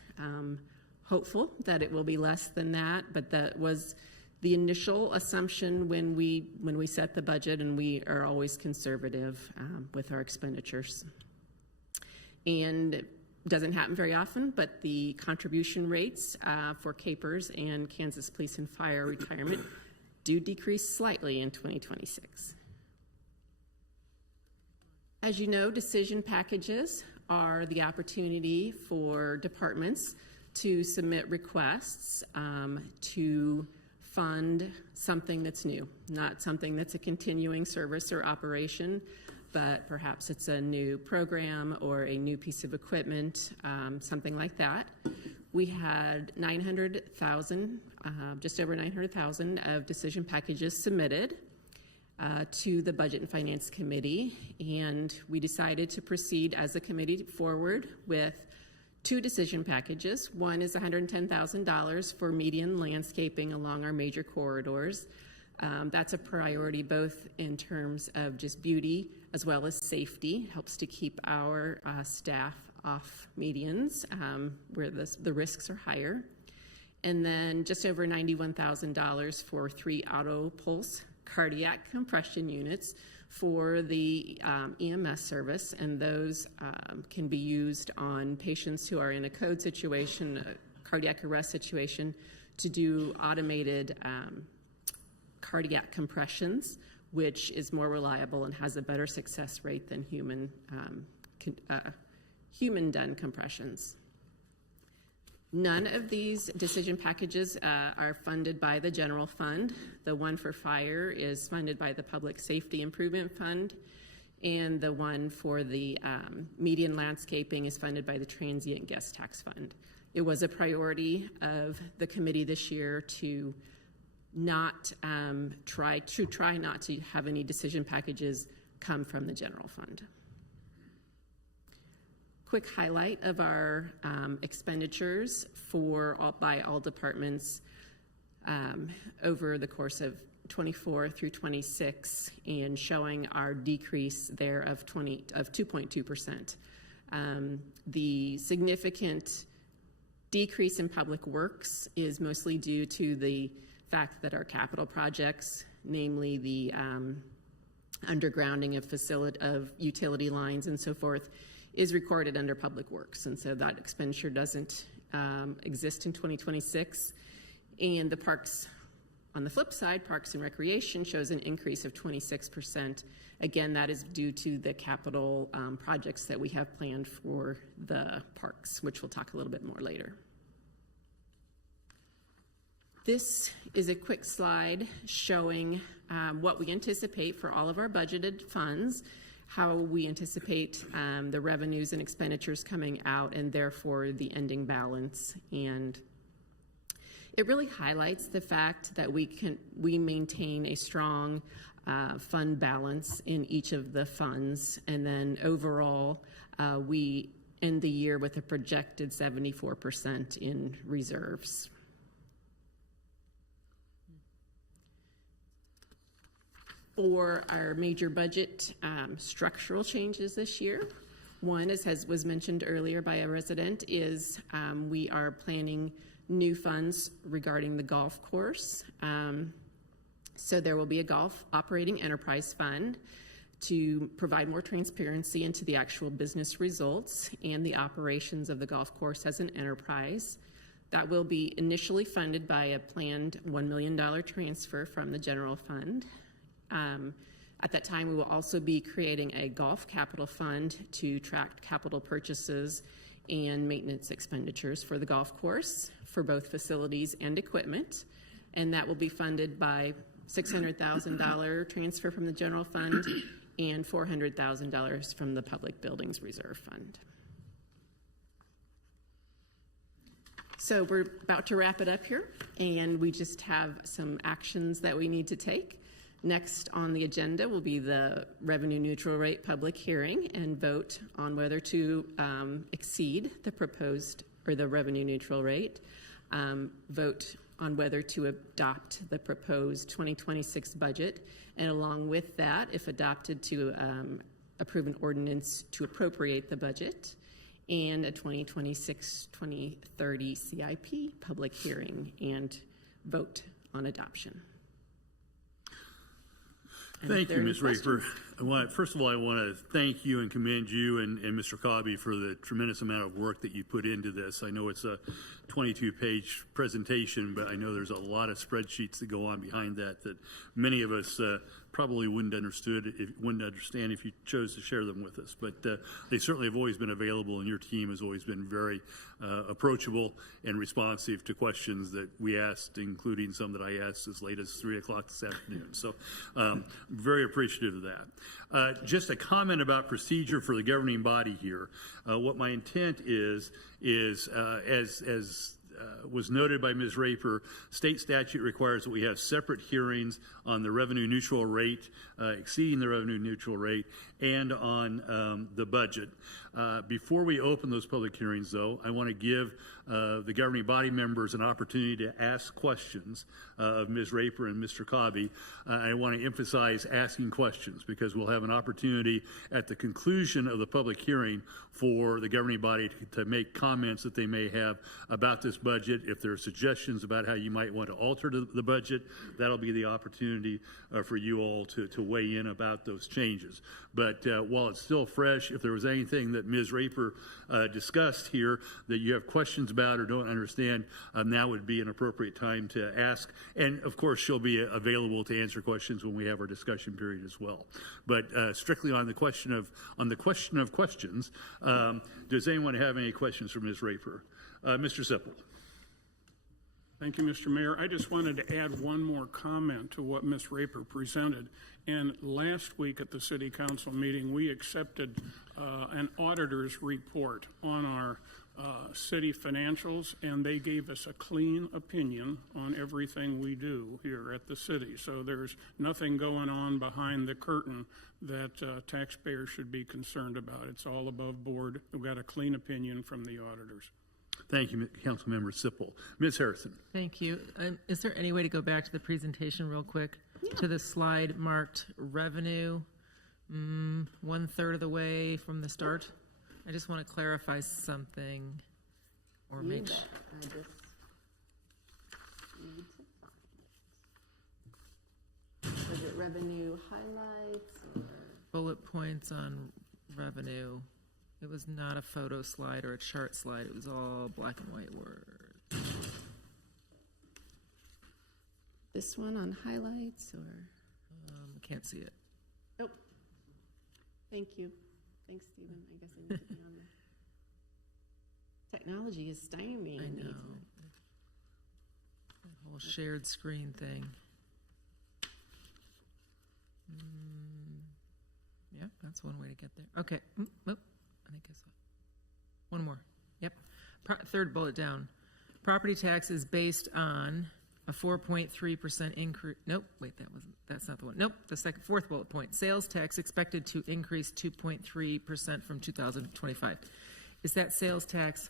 Hopeful that it will be less than that, but that was the initial assumption when we set the budget, and we are always conservative with our expenditures. And it doesn't happen very often, but the contribution rates for capers and Kansas Police and Fire retirement do decrease slightly in 2026. As you know, decision packages are the opportunity for departments to submit requests to fund something that's new, not something that's a continuing service or operation, but perhaps it's a new program or a new piece of equipment, something like that. We had 900,000, just over 900,000 of decision packages submitted to the Budget and Finance Committee, and we decided to proceed as a committee forward with 2 decision packages. One is $110,000 for median landscaping along our major corridors. That's a priority both in terms of just beauty as well as safety. Helps to keep our staff off medians where the risks are higher. And then just over $91,000 for 3 auto pulse cardiac compression units for the EMS service, and those can be used on patients who are in a code situation, a cardiac arrest situation, to do automated cardiac compressions, which is more reliable and has a better success rate than human-done compressions. None of these decision packages are funded by the general fund. The one for fire is funded by the Public Safety Improvement Fund, and the one for the median landscaping is funded by the Transient Guest Tax Fund. It was a priority of the committee this year to not try not to have any decision packages come from the general fund. Quick highlight of our expenditures by all departments over the course of 24 through 26, and showing our decrease there of 2.2%. The significant decrease in public works is mostly due to the fact that our capital projects, namely the undergrounding of utility lines and so forth, is recorded under public works, and so that expenditure doesn't exist in 2026. And the parks, on the flip side, Parks and Recreation shows an increase of 26%. Again, that is due to the capital projects that we have planned for the parks, which we'll talk a little bit more later. This is a quick slide showing what we anticipate for all of our budgeted funds, how we anticipate the revenues and expenditures coming out, and therefore the ending balance. And it really highlights the fact that we maintain a strong fund balance in each of the funds, and then overall we end the year with a projected 74% in reserves. For our major budget structural changes this year, one, as was mentioned earlier by a resident, is we are planning new funds regarding the golf course. So there will be a golf operating enterprise fund to provide more transparency into the actual business results and the operations of the golf course as an enterprise. That will be initially funded by a planned $1 million transfer from the general fund. At that time, we will also be creating a golf capital fund to track capital purchases and maintenance expenditures for the golf course for both facilities and equipment. And that will be funded by $600,000 transfer from the general fund and $400,000 from the Public Buildings Reserve Fund. So we're about to wrap it up here, and we just have some actions that we need to take. Next on the agenda will be the revenue neutral rate public hearing and vote on whether to exceed the proposed or the revenue neutral rate. Vote on whether to adopt the proposed 2026 budget, and along with that, if adopted, to approve an ordinance to appropriate the budget, and a 2026-2030 CIP public hearing and vote on adoption. Thank you, Ms. Raper. First of all, I want to thank you and commend you and Mr. Cobby for the tremendous amount of work that you put into this. I know it's a 22-page presentation, but I know there's a lot of spreadsheets that go on behind that many of us probably wouldn't understand if you chose to share them with us. But they certainly have always been available, and your team has always been very approachable and responsive to questions that we asked, including some that I asked as late as 3 o'clock this afternoon. So very appreciative of that. Just a comment about procedure for the governing body here. What my intent is as was noted by Ms. Raper, state statute requires that we have separate hearings on the revenue neutral rate, exceeding the revenue neutral rate, and on the budget. Before we open those public hearings, though, I want to give the governing body members an opportunity to ask questions of Ms. Raper and Mr. Cobby. I want to emphasize asking questions because we'll have an opportunity at the conclusion of the public hearing for the governing body to make comments that they may have about this budget. If there are suggestions about how you might want to alter the budget, that'll be the opportunity for you all to weigh in about those changes. But while it's still fresh, if there was anything that Ms. Raper discussed here that you have questions about or don't understand, now would be an appropriate time to ask. And of course, she'll be available to answer questions when we have our discussion period as well. But strictly on the question of questions, does anyone have any questions for Ms. Raper? Mr. Sipple. Thank you, Mr. Mayor. I just wanted to add one more comment to what Ms. Raper presented. And last week at the City Council meeting, we accepted an auditor's report on our city financials, and they gave us a clean opinion on everything we do here at the city. So there's nothing going on behind the curtain that taxpayers should be concerned about. It's all above board. We've got a clean opinion from the auditors. Thank you, Councilmember Sipple. Ms. Harrison. Thank you. Is there any way to go back to the presentation real quick to the slide marked revenue, 1/3 of the way from the start? I just want to clarify something or make sure. I just need to find it. Was it revenue highlights or? Bullet points on revenue. It was not a photo slide or a chart slide. It was all black and white words. This one on highlights or? Can't see it. Nope. Thank you. Thanks, Stephen. I guess I need to be on there. Technology is stymieing. I know. That whole shared screen thing. Yeah, that's one way to get there. Okay. I think I saw it. One more. Yep. Third bullet down. Property tax is based on a 4.3% increase. Nope. Wait, that's not the one. Nope. The fourth bullet point. Sales tax expected to increase 2.3% from 2025. Is that sales tax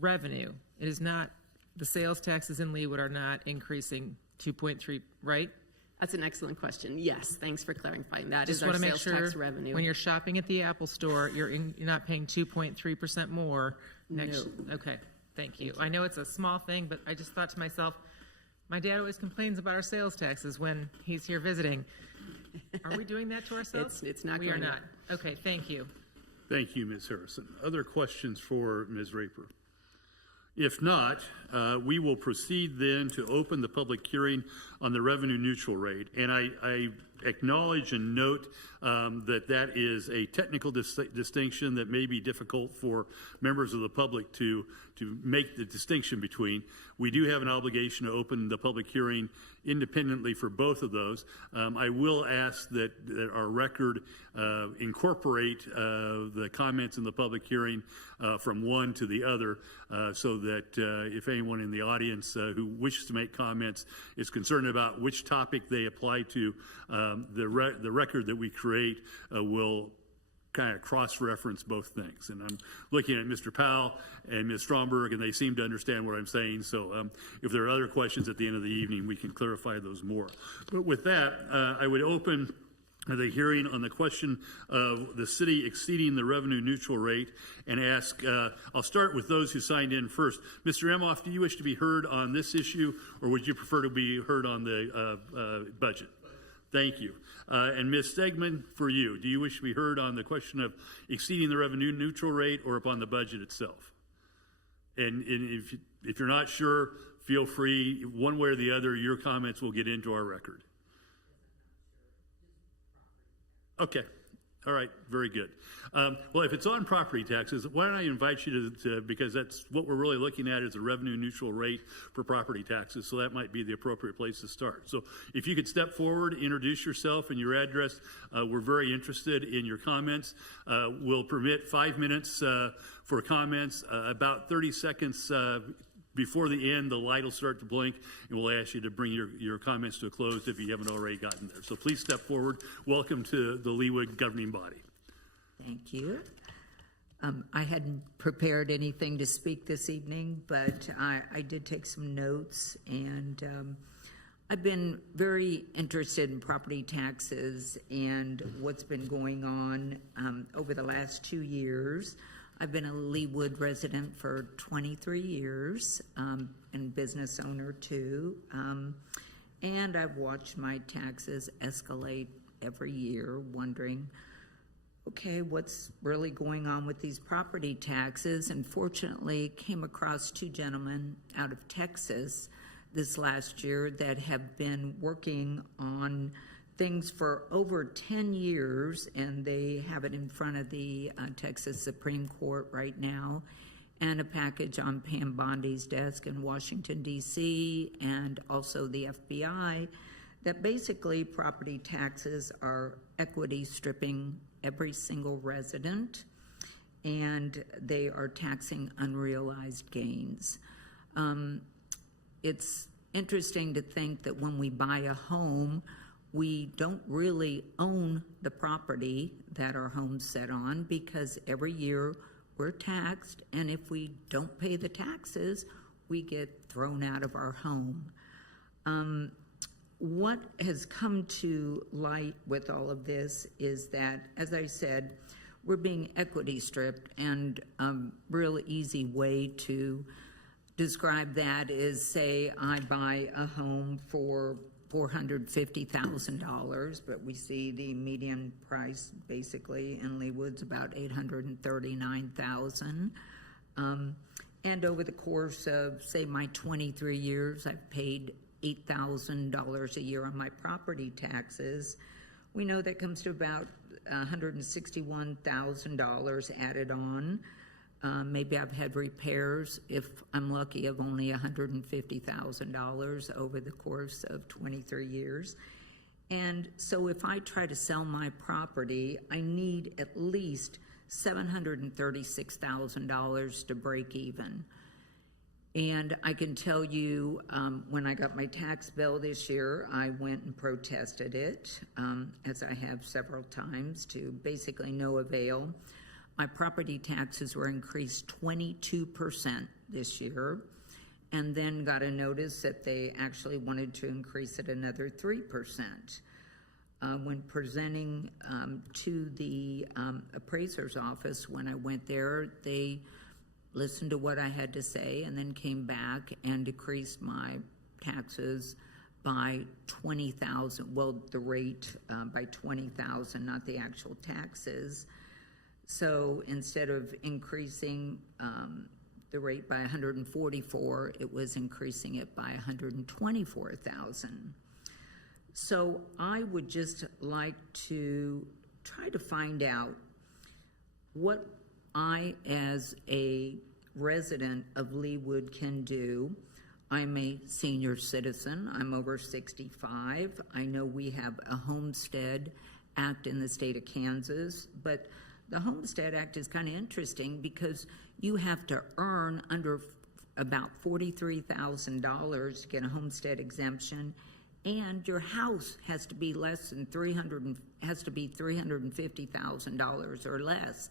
revenue? It is not. The sales taxes in Leawood are not increasing 2.3, right? That's an excellent question. Yes, thanks for clarifying. That Just is our want to make sales sure tax revenue. when you're shopping at the Apple Store, you're not paying 2.3% more. No. Okay, thank you. I know it's a small thing, but I just thought to myself, my dad always complains about our sales taxes when he's here visiting. Are we doing that to ourselves? It's not. We are not. Okay, thank you. Thank you, Ms. Harrison. Other questions for Ms. Raper? If not, we will proceed then to open the public hearing on the revenue neutral rate. And I acknowledge and note that is a technical distinction that may be difficult for members of the public to make the distinction between. We do have an obligation to open the public hearing independently for both of those. I will ask that our record incorporate the comments in the public hearing from one to the other so that if anyone in the audience who wishes to make comments is concerned about which topic they apply to, the record that we create will kind of cross-reference both things. And I'm looking at Mr. Powell and Ms. Stromberg, and they seem to understand what I'm saying. So if there are other questions at the end of the evening, we can clarify those more. But with that, I would open the hearing on the question of the city exceeding the revenue neutral rate and ask, I'll start with those who signed in first. Mr. Emhoff, do you wish to be heard on this issue, or would you prefer to be heard on the budget? Thank you. And Ms. Stegman, for you, do you wish to be heard on the question of exceeding the revenue neutral rate or upon the budget itself? And if you're not sure, feel free, one way or the other, your comments will get into our record. Okay. All right, very good. Well, if it's on property taxes, why don't I invite you to, because that's what we're really looking at is a revenue neutral rate for property taxes, so that might be the appropriate place to start. So if you could step forward, introduce yourself and your address, we're very interested in your comments. We'll permit 5 minutes for comments, about 30 seconds before the end, the light will start to blink, and we'll ask you to bring your comments to a close if you haven't already gotten there. So please step forward. Welcome to the Leawood governing body. Thank you. I hadn't prepared anything to speak this evening, but I did take some notes, and I've been very interested in property taxes and what's been going on over the last 2 years. I've been a Leawood resident for 23 years and business owner too. And I've watched my taxes escalate every year, wondering, okay, what's really going on with these property taxes? And fortunately, came across 2 gentlemen out of Texas this last year that have been working on things for over 10 years, and they have it in front of the Texas Supreme Court right now, and a package on Pam Bondi's desk in Washington, D.C., and also the FBI, that basically property taxes are equity stripping every single resident, and they are taxing unrealized gains. It's interesting to think that when we buy a home, we don't really own the property that our home's set on, because every year we're taxed, and if we don't pay the taxes, we get thrown out of our home. What has come to light with all of this is that, as I said, we're being equity stripped, and a real easy way to describe that is, say I buy a home for $450,000, but we see the median price basically in Leawood's about $839,000. And over the course of, say, my 23 years, I've paid $8,000 a year on my property taxes. We know that comes to about $161,000 added on. Maybe I've had repairs, if I'm lucky, of only $150,000 over the course of 23 years. And so if I try to sell my property, I need at least $736,000 to break even. And I can tell you, when I got my tax bill this year, I went and protested it, as I have several times, to basically no avail. My property taxes were increased 22% this year, and then got a notice that they actually wanted to increase it another 3%. When presenting to the appraiser's office, when I went there, they listened to what I had to say and then came back and decreased my taxes by $20,000, well, the rate by $20,000, not the actual taxes. So instead of increasing the rate by $144,000, it was increasing it by $124,000. So I would just like to try to find out what I, as a resident of Leawood, can do. I'm a senior citizen. I'm over 65. I know we have a Homestead Act in the state of Kansas, but the Homestead Act is kind of interesting because you have to earn under about $43,000 to get a homestead exemption, and your house has to be less than $350,000 or less.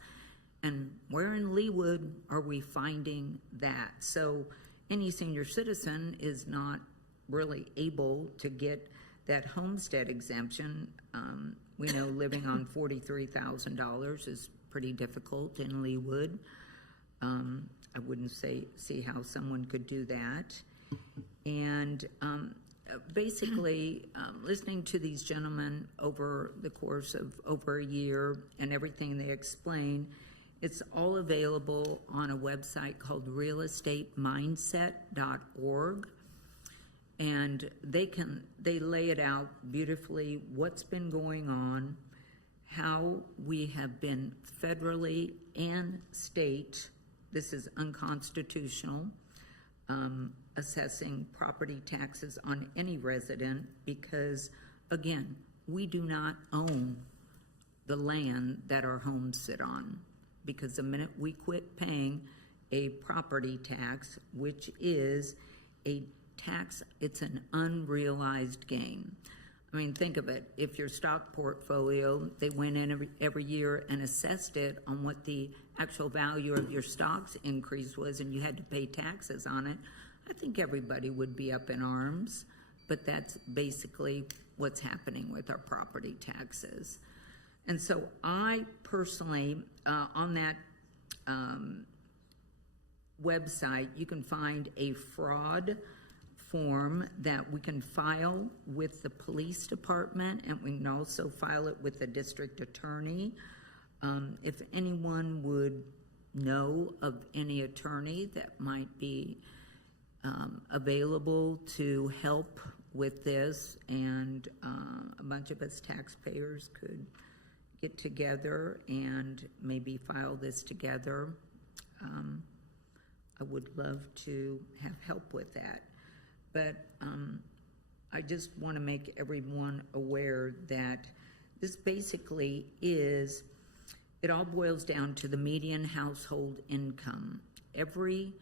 And where in Leawood are we finding that? So any senior citizen is not really able to get that homestead exemption. We know living on $43,000 is pretty difficult in Leawood. I wouldn't see how someone could do that. And basically, listening to these gentlemen over the course of over a year and everything they explain, it's all available on a website called realestatemindset.org. And they lay it out beautifully what's been going on, how we have been federally and state, this is unconstitutional, assessing property taxes on any resident because, again, we do not own the land that our homes sit on. Because the minute we quit paying a property tax, which is a tax, it's an unrealized gain. I mean, think of it. If your stock portfolio, they went in every year and assessed it on what the actual value of your stocks increase was and you had to pay taxes on it, I think everybody would be up in arms. But that's basically what's happening with our property taxes. And so I personally, on that website, you can find a fraud form that we can file with the police department, and we can also file it with the district attorney. If anyone would know of any attorney that might be available to help with this, and a bunch of us taxpayers could get together and maybe file this together, I would love to have help with that. But I just want to make everyone aware that this basically is, it all boils down to the median household income. Every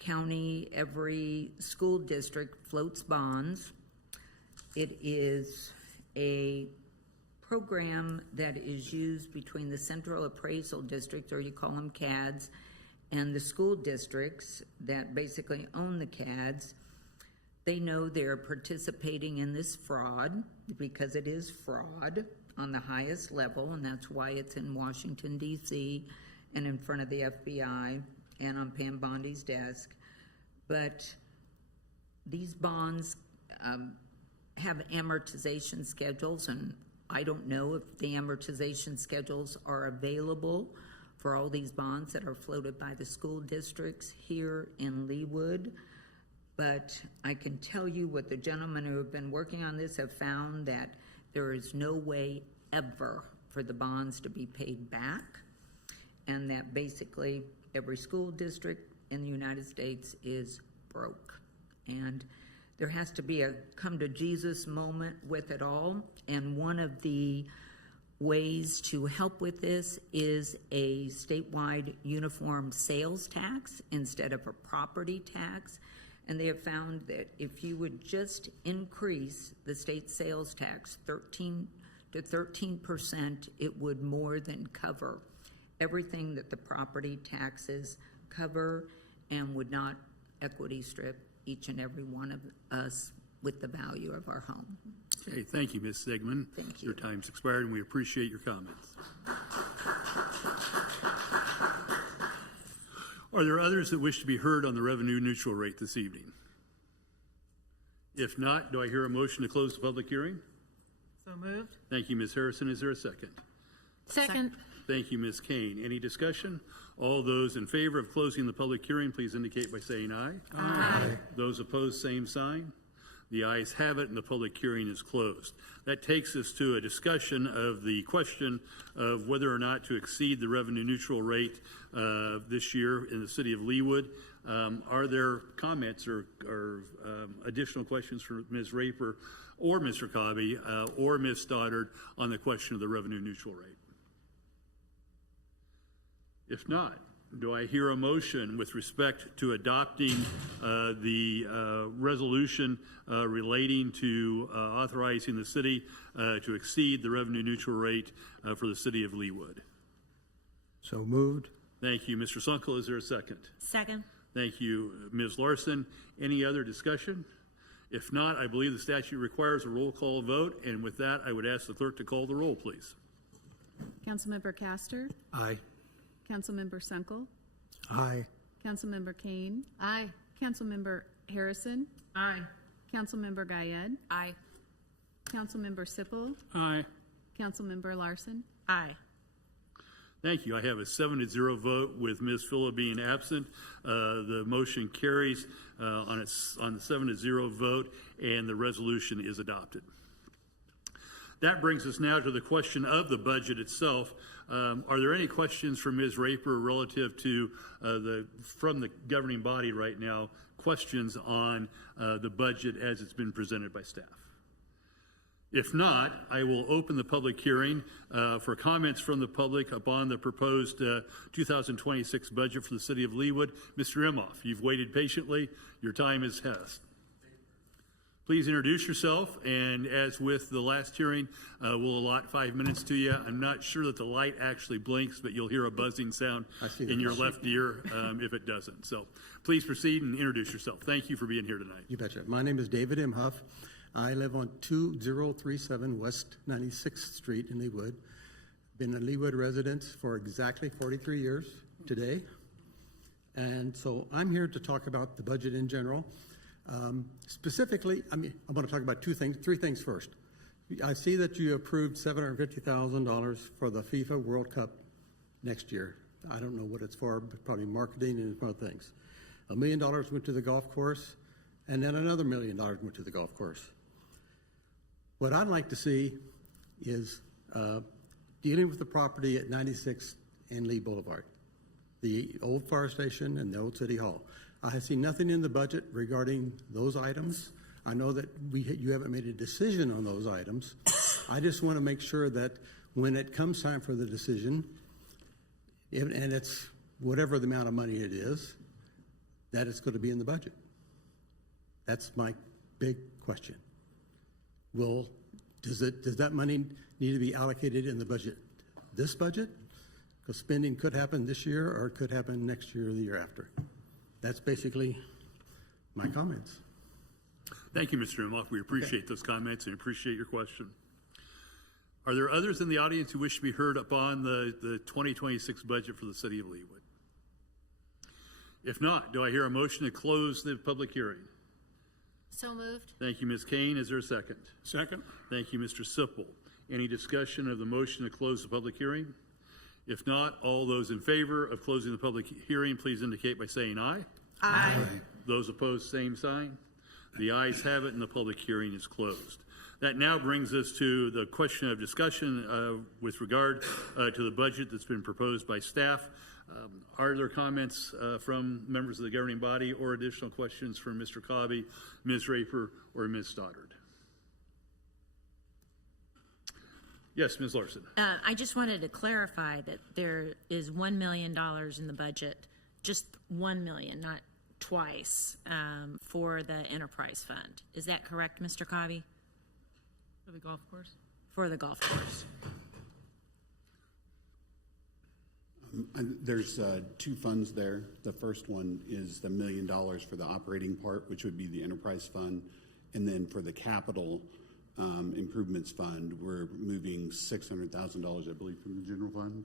county, every school district floats bonds. It is a program that is used between the Central Appraisal District, or you call them CADs, and the school districts that basically own the CADs. They know they're participating in this fraud because it is fraud on the highest level, and that's why it's in Washington, D.C., and in front of the FBI and on Pam Bondi's desk. But these bonds have amortization schedules, and I don't know if the amortization schedules are available for all these bonds that are floated by the school districts here in Leawood. But I can tell you what the gentlemen who have been working on this have found, that there is no way ever for the bonds to be paid back, and that basically every school district in the United States is broke. And there has to be a come to Jesus moment with it all. And one of the ways to help with this is a statewide uniform sales tax instead of a property tax. And they have found that if you would just increase the state sales tax 13%, it would more than cover everything that the property taxes cover, and would not equity strip each and every one of us with the value of our home. Okay, thank you, Ms. Sigmund. Thank you. Your time's expired, and we appreciate your comments. Are there others that wish to be heard on the revenue neutral rate this evening? If not, do I hear a motion to close the public hearing? So moved. Thank you, Ms. Harrison. Is there a second? Second. Thank you, Ms. Kane. Any discussion? All those in favor of closing the public hearing, please indicate by saying aye. Aye. Those opposed, same sign. The ayes have it, and the public hearing is closed. That takes us to a discussion of the question of whether or not to exceed the revenue neutral rate this year in the city of Leawood. Are there comments or additional questions for Ms. Raper or Mr. Cobby or Ms. Stoddard on the question of the revenue neutral rate? If not, do I hear a motion with respect to adopting the resolution relating to authorizing the city to exceed the revenue neutral rate for the city of Leawood? So moved. Thank you, Mr. Sunkel. Is there a second? Second. Thank you, Ms. Larson. Any other discussion? If not, I believe the statute requires a roll call vote, and with that, I would ask the clerk to call the roll, please. Councilmember Castor, Aye. Councilmember Sunkel, Aye. Councilmember Kane, Aye. Councilmember Harrison, Aye. Councilmember Guyed, Aye. Councilmember Sippel, Aye. Councilmember Larson. Aye. Thank you. I have a 7-0 vote with Ms. Phila being absent. The motion carries on the 7-0 vote, and the resolution is adopted. That brings us now to the question of the budget itself. Are there any questions for Ms. Raper relative to from the governing body right now, questions on the budget as it's been presented by staff? If not, I will open the public hearing for comments from the public upon the proposed 2026 budget for the city of Leawood. Mr. Imhoff, you've waited patiently. Your time is passed. Please introduce yourself, and as with the last hearing, we'll allot 5 minutes to you. I'm not sure that the light actually blinks, but you'll hear a buzzing sound in your left ear if it doesn't. So please proceed and introduce yourself. Thank you for being here tonight. You betcha. My name is David Imhoff. I live on 2037 West 96th Street in Leawood. Been a Leawood resident for exactly 43 years today. And so I'm here to talk about the budget in general. Specifically, I'm going to talk about three things first. I see that you approved $750,000 for the FIFA World Cup next year. I don't know what it's for, but probably marketing and other things. $1 million went to the golf course, and then another $1 million went to the golf course. What I'd like to see is dealing with the property at 96 and Lee Boulevard, the old fire station and the old city hall. I have seen nothing in the budget regarding those items. I know that you haven't made a decision on those items. I just want to make sure that when it comes time for the decision, and it's whatever the amount of money it is, that it's going to be in the budget. That's my big question. Does that money need to be allocated in the budget, this budget? Because spending could happen this year, or it could happen next year or the year after. That's basically my comments. Thank you, Mr. Imhoff. We appreciate those comments and appreciate your question. Are there others in the audience who wish to be heard upon the 2026 budget for the city of Leawood? If not, do I hear a motion to close the public hearing? So moved. Thank you, Ms. Kane. Is there a second? Second. Thank you, Mr. Sippel. Any discussion of the motion to close the public hearing? If not, all those in favor of closing the public hearing, please indicate by saying aye. Aye. Those opposed, same sign. The ayes have it, and the public hearing is closed. That now brings us to the question of discussion with regard to the budget that's been proposed by staff. Are there comments from members of the governing body or additional questions from Mr. Cobby, Ms. Raper, or Ms. Stoddard? Yes, Ms. Larson. I just wanted to clarify that there is $1 million in the budget, just $1 million, not twice, for the enterprise fund. Is that correct, Mr. Cobby? For the golf course? For the golf course. There's two funds there. The first one is the $1 million for the operating part, which would be the enterprise fund. And then for the capital improvements fund, we're moving $600,000, I believe, from the general fund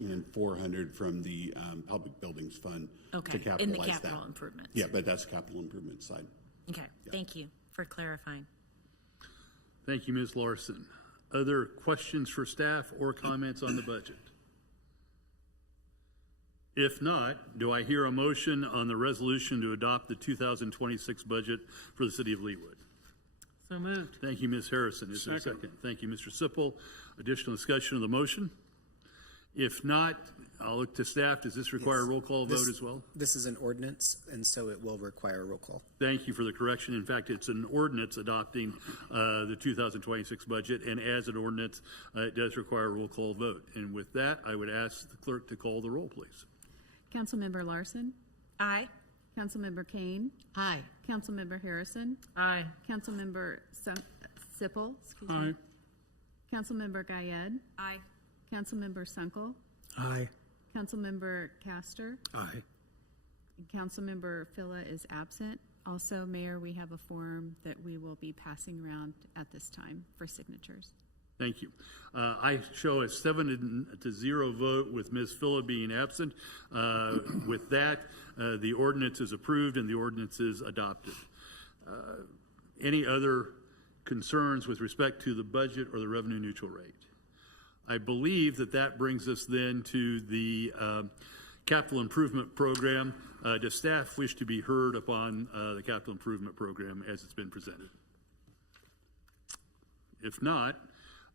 and $400 from the public buildings fund to capitalize in the capital improvements. Yeah, but that's capital improvement side. Okay, thank you for clarifying. Thank you, Ms. Larson. Other questions for staff or comments on the budget? If not, do I hear a motion on the resolution to adopt the 2026 budget for the city of Leawood? So moved. Thank you, Ms. Harrison. Is there a Second. second? Thank you, Mr. Sipple. Additional discussion of the motion? If not, I'll look to staff. Does this require a roll call vote as well? This is an ordinance, and so it will require a roll call. Thank you for the correction. In fact, it's an ordinance adopting the 2026 budget, and as an ordinance, it does require a roll call vote. And with that, I would ask the clerk to call the roll, please. Councilmember Larson? Aye. Councilmember Kane? Aye. Councilmember Harrison? Aye. Councilmember Sipple? Excuse Aye. me. Councilmember Guyed? Aye. Councilmember Sunkel? Aye. Councilmember Castor? Aye. And Councilmember Phila is absent. Also, Mayor, we have a form that we will be passing around at this time for signatures. Thank you. I show a 7-0 vote with Ms. Phila being absent. With that, the ordinance is approved and the ordinance is adopted. Any other concerns with respect to the budget or the revenue neutral rate? I believe that that brings us then to the capital improvement program. Does staff wish to be heard upon the capital improvement program as it's been presented? If not,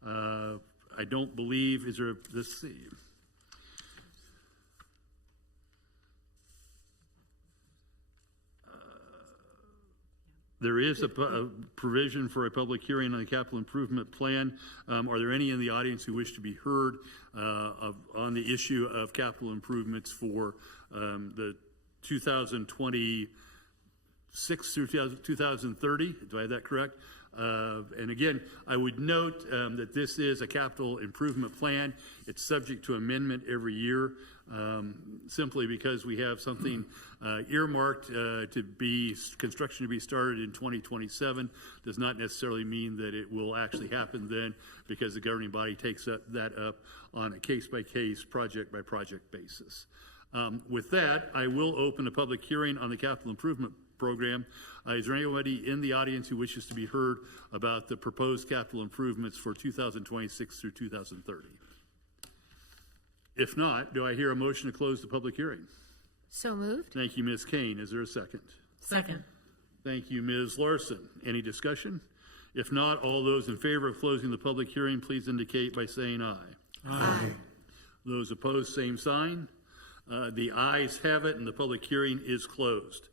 I don't believe, is there, let's see. There is a provision for a public hearing on the capital improvement plan. Are there any in the audience who wish to be heard on the issue of capital improvements for the 2026 through 2030? Do I have that correct? And again, I would note that this is a capital improvement plan. It's subject to amendment every year, simply because we have something earmarked to be construction to be started in 2027 does not necessarily mean that it will actually happen then, because the governing body takes that up on a case-by-case, project-by-project basis. With that, I will open a public hearing on the capital improvement program. Is there anybody in the audience who wishes to be heard about the proposed capital improvements for 2026 through 2030? If not, do I hear a motion to close the public hearing? So moved. Thank you, Ms. Kane. Is there a second? Second. Thank you, Ms. Larson. Any discussion? If not, all those in favor of closing the public hearing, please indicate by saying aye. Aye. Those opposed, same sign. The ayes have it, and the public hearing is closed.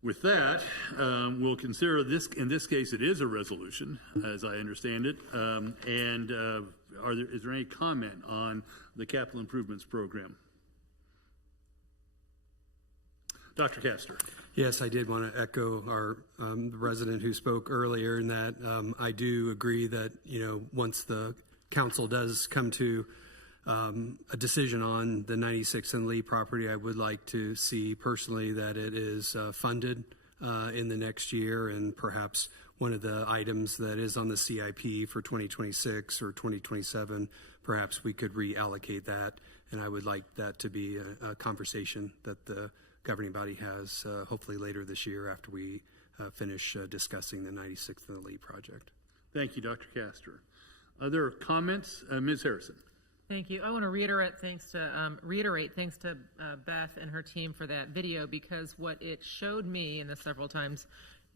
With that, we'll consider this, in this case, it is a resolution, as I understand it. Is there any comment on the capital improvements program? Dr. Castor. Yes, I did want to echo our resident who spoke earlier in that I do agree that, once the council does come to a decision on the 96 and Lee property, I would like to see personally that it is funded in the next year, and perhaps one of the items that is on the CIP for 2026 or 2027, perhaps we could reallocate that. And I would like that to be a conversation that the governing body has hopefully later this year after we finish discussing the 96th and the Lee project. Thank you, Dr. Castor. Other comments? Ms. Harrison. Thank you. I want to reiterate thanks to Beth and her team for that video, because what it showed me, and this several times,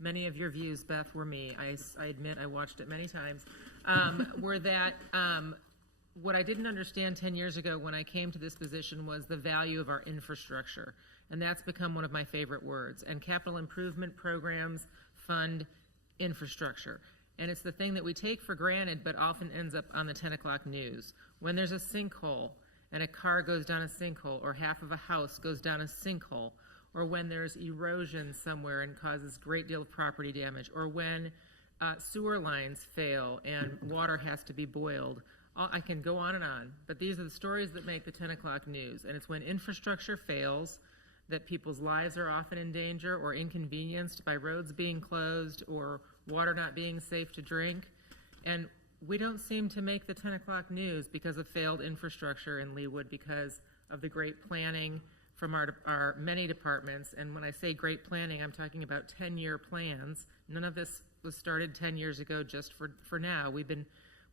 many of your views, Beth, were me. I admit I watched it many times, were that what I didn't understand 10 years ago when I came to this position was the value of our infrastructure. And that's become one of my favorite words. And capital improvement programs fund infrastructure. And it's the thing that we take for granted, but often ends up on the 10 o'clock news. When there's a sinkhole and a car goes down a sinkhole, or half of a house goes down a sinkhole, or when there's erosion somewhere and causes a great deal of property damage, or when sewer lines fail and water has to be boiled. I can go on, but these are the stories that make the 10 o'clock news. And it's when infrastructure fails that people's lives are often in danger or inconvenienced by roads being closed or water not being safe to drink. And we don't seem to make the 10 o'clock news because of failed infrastructure in Leawood, because of the great planning from our many departments. And when I say great planning, I'm talking about 10-year plans. None of this was started 10 years ago just for now.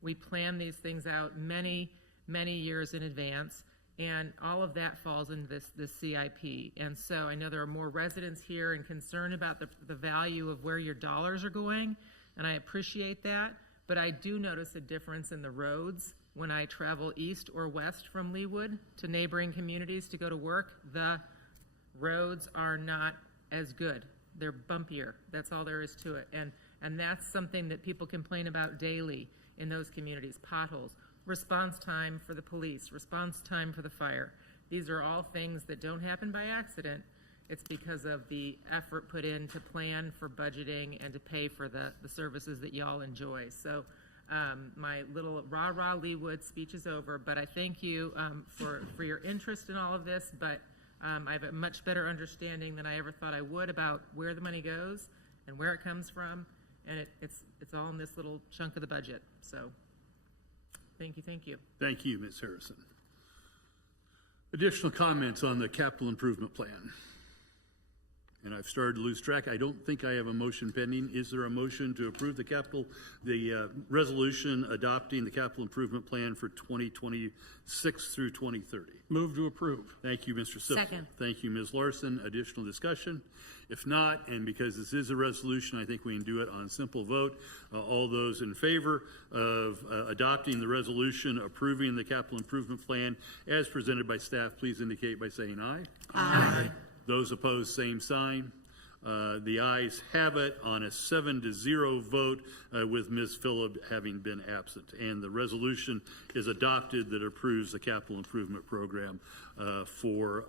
We plan these things out many, many years in advance, And all of that falls into this CIP. And so I know there are more residents here and concerned about the value of where your dollars are going, and I appreciate that. But I do notice a difference in the roads when I travel east or west from Leawood to neighboring communities to go to work. The roads are not as good. They're bumpier. That's all there is to it. And that's something that people complain about daily in those communities. Potholes, response time for the police, response time for the fire. These are all things that don't happen by accident. It's because of the effort put in to plan for budgeting and to pay for the services that y'all enjoy. So my little rah-rah Leawood speech is over, but I thank you for your interest in all of this, but I have a much better understanding than I ever thought I would about where the money goes and where it comes from, and it's all in this little chunk of the budget. So thank you. Thank you, Ms. Harrison. Additional comments on the capital improvement plan? And I've started to lose track. I don't think I have a motion pending. Is there a motion to approve the resolution adopting the capital improvement plan for 2026 through 2030? Move to approve. Thank you, Mr. Sipple. Second. Thank you, Ms. Larson. Additional discussion? If not, and because this is a resolution, I think we can do it on simple vote. All those in favor of adopting the resolution approving the capital improvement plan as presented by staff, please indicate by saying aye. Aye. Those opposed, same sign. The ayes have it on a 7-0 vote with Ms. Phillip having been absent. And the resolution is adopted that approves the capital improvement program for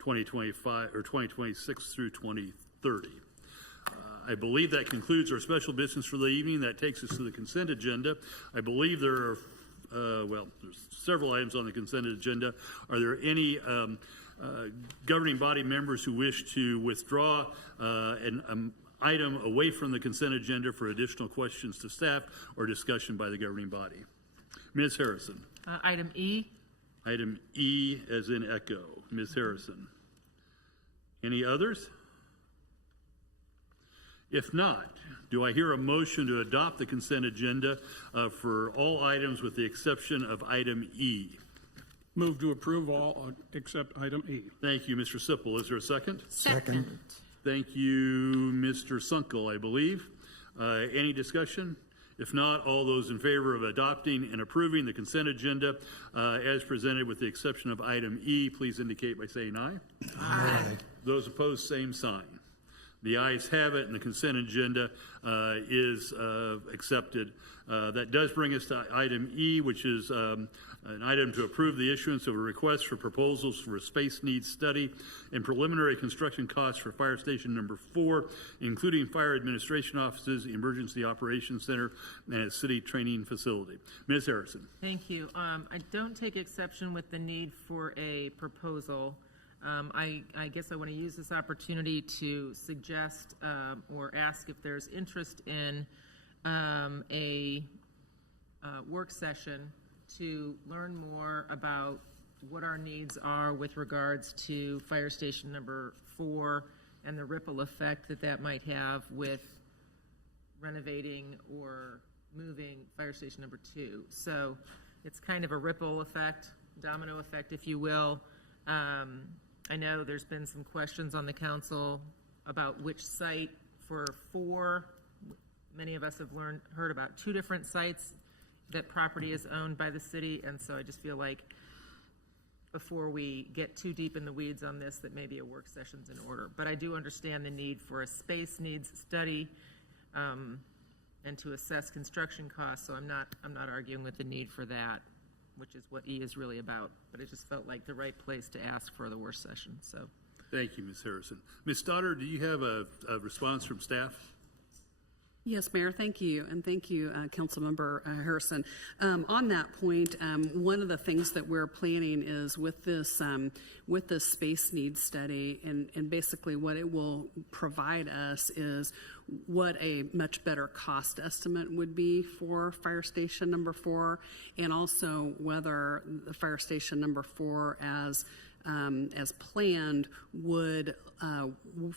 2025 or 2026 through 2030. I believe that concludes our special business for the evening. That takes us to the consent agenda. I believe there are, there's several items on the consent agenda. Are there any governing body members who wish to withdraw an item away from the consent agenda for additional questions to staff or discussion by the governing body? Ms. Harrison. Item E. Item E as in echo. Ms. Harrison. Any others? If not, do I hear a motion to adopt the consent agenda for all items with the exception of item E? Move to approve all except item E. Thank you, Mr. Sipple. Is there a second? Second. Thank you, Mr. Sunkel, I believe. Any discussion? If not, all those in favor of adopting and approving the consent agenda as presented with the exception of item E, please indicate by saying aye. Aye. Those opposed, same sign. The ayes have it, and the consent agenda is accepted. That does bring us to item E, which is an item to approve the issuance of a request for proposals for a space needs study and preliminary construction costs for Fire Station Number 4, including fire administration offices, emergency operations center, and a city training facility. Ms. Harrison. Thank you. I don't take exception with the need for a proposal. I guess I want to use this opportunity to suggest or ask if there's interest in a work session to learn more about what our needs are with regards to Fire Station Number 4 and the ripple effect that might have with renovating or moving Fire Station Number 2. So it's kind of a ripple effect, domino effect, if you will. I know there's been some questions on the council about which site for 4. Many of us have heard about 2 different sites. That property is owned by the city, and so I just feel like before we get too deep in the weeds on this, that maybe a work session's in order. But I do understand the need for a space needs study and to assess construction costs, so I'm not arguing with the need for that, which is what E is really about. But it just felt like the right place to ask for the work session. So, thank you, Ms. Harrison. Ms. Stoddard, do you have a response from staff? Yes, Mayor, thank you, and thank you, Councilmember Harrison. On that point, one of the things that we're planning is with this space needs study, and basically what it will provide us is what a much better cost estimate would be for Fire Station Number 4, and also whether the Fire Station Number 4 as planned would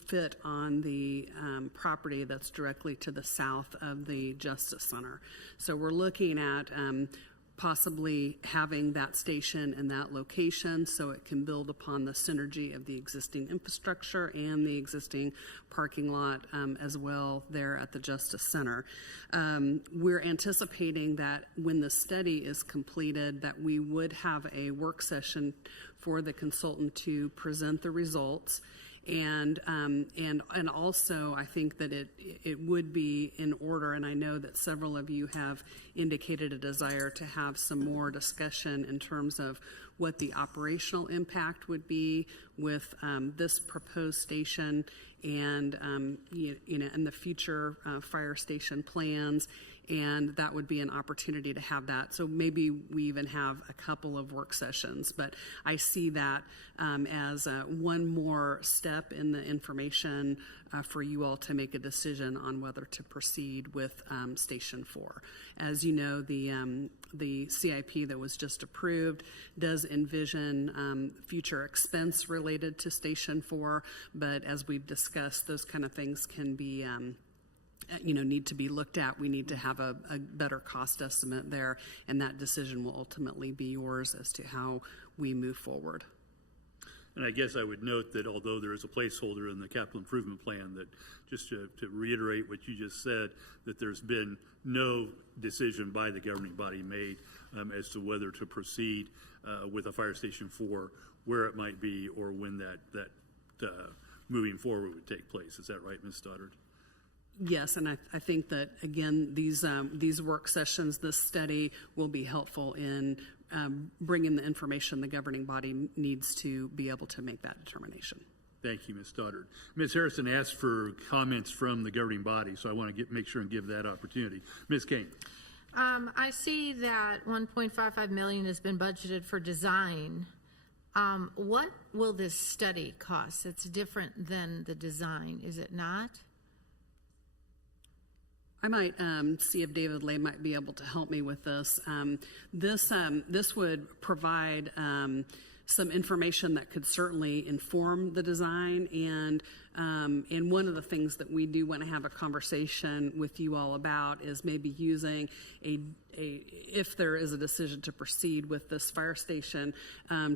fit on the property that's directly to the south of the Justice Center. So we're looking at possibly having that station in that location so it can build upon the synergy of the existing infrastructure and the existing parking lot as well there at the Justice Center. We're anticipating that when the study is completed, that we would have a work session for the consultant to present the results. And also, I think that it would be in order, and I know that several of you have indicated a desire to have some more discussion in terms of what the operational impact would be with this proposed station and and the future fire station plans. And that would be an opportunity to have that. So maybe we even have a couple of work sessions, but I see that as one more step in the information for you all to make a decision on whether to proceed with Station 4. As you know, the CIP that was just approved does envision future expense related to Station 4, but as we've discussed, those kind of things can be need to be looked at. We need to have a better cost estimate there, and that decision will ultimately be yours as to how we move forward. And I guess I would note that although there is a placeholder in the capital improvement plan, that just to reiterate what you just said, that there's been no decision by the governing body made as to whether to proceed with a fire station 4, where it might be, or when that moving forward would take place. Is that right, Ms. Stoddard? Yes, and I think that, again, these work sessions, this study will be helpful in bringing the information the governing body needs to be able to make that determination. Thank you, Ms. Stoddard. Ms. Harrison asked for comments from the governing body, so I want to make sure and give that opportunity. Ms. Kane. I see that $1.55 million has been budgeted for design. What will this study cost? It's different than the design, is it not? I might see if David Lay might be able to help me with this. This would provide some information that could certainly inform the design, and one of the things that we do want to have a conversation with you all about is maybe using if there is a decision to proceed with this fire station,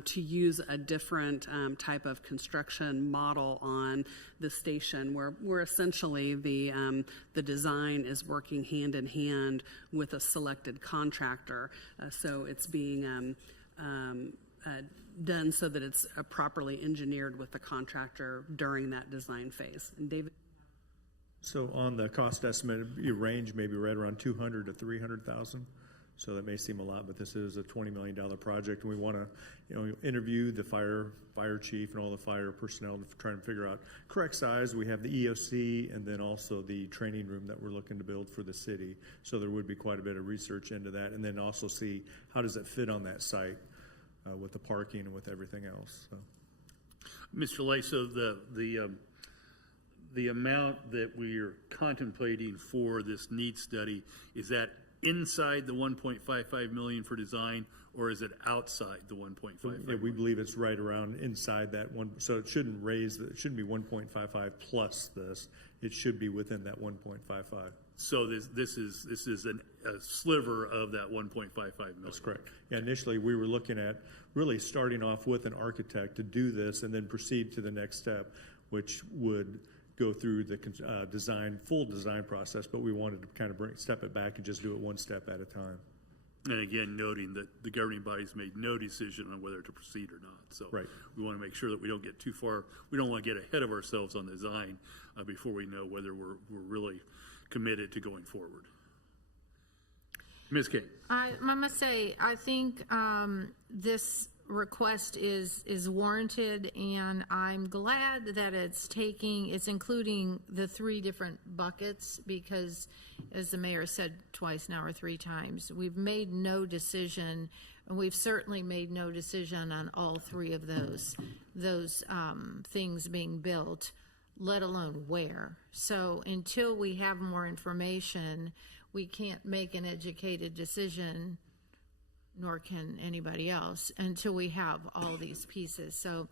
to use a different type of construction model on the station, where essentially the design is working hand in hand with a selected contractor. So it's being done so that it's properly engineered with the contractor during that design phase. And David? So on the cost estimate, you range maybe right around $200,000 to $300,000. So that may seem a lot, but this is a $20 million project, and we want to, interview the fire chief and all the fire personnel to try and figure out correct size. We have the EOC and then also the training room that we're looking to build for the city. So there would be quite a bit of research into that, and then also see how does it fit on that site with the parking and with everything else. So. Mr. Lay, so the amount that we're contemplating for this need study, is that inside the $1.55 million for design, or is it outside the $1.55 million? Yeah, we believe it's right around inside that one. So it shouldn't it shouldn't be 1.55 plus this. It should be within that 1.55. So this is a sliver of that 1.55 million. That's correct. Yeah, initially we were looking at really starting off with an architect to do this and then proceed to the next step, which would go through the full design process, but we wanted to kind of step it back and just do it one step at a time. And again, noting that the governing body's made no decision on whether to proceed or not. So right. We want to make sure that we don't get too far. We don't want to get ahead of ourselves on the design before we know whether we're really committed to going forward. Ms. King. I must say, I think this request is warranted, and I'm glad that it's including the 3 different buckets, because as the mayor said twice now or 3 times, we've made no decision, and we've certainly made no decision on all 3 of those things being built, let alone where. So until we have more information, we can't make an educated decision, nor can anybody else, until we have all these pieces. So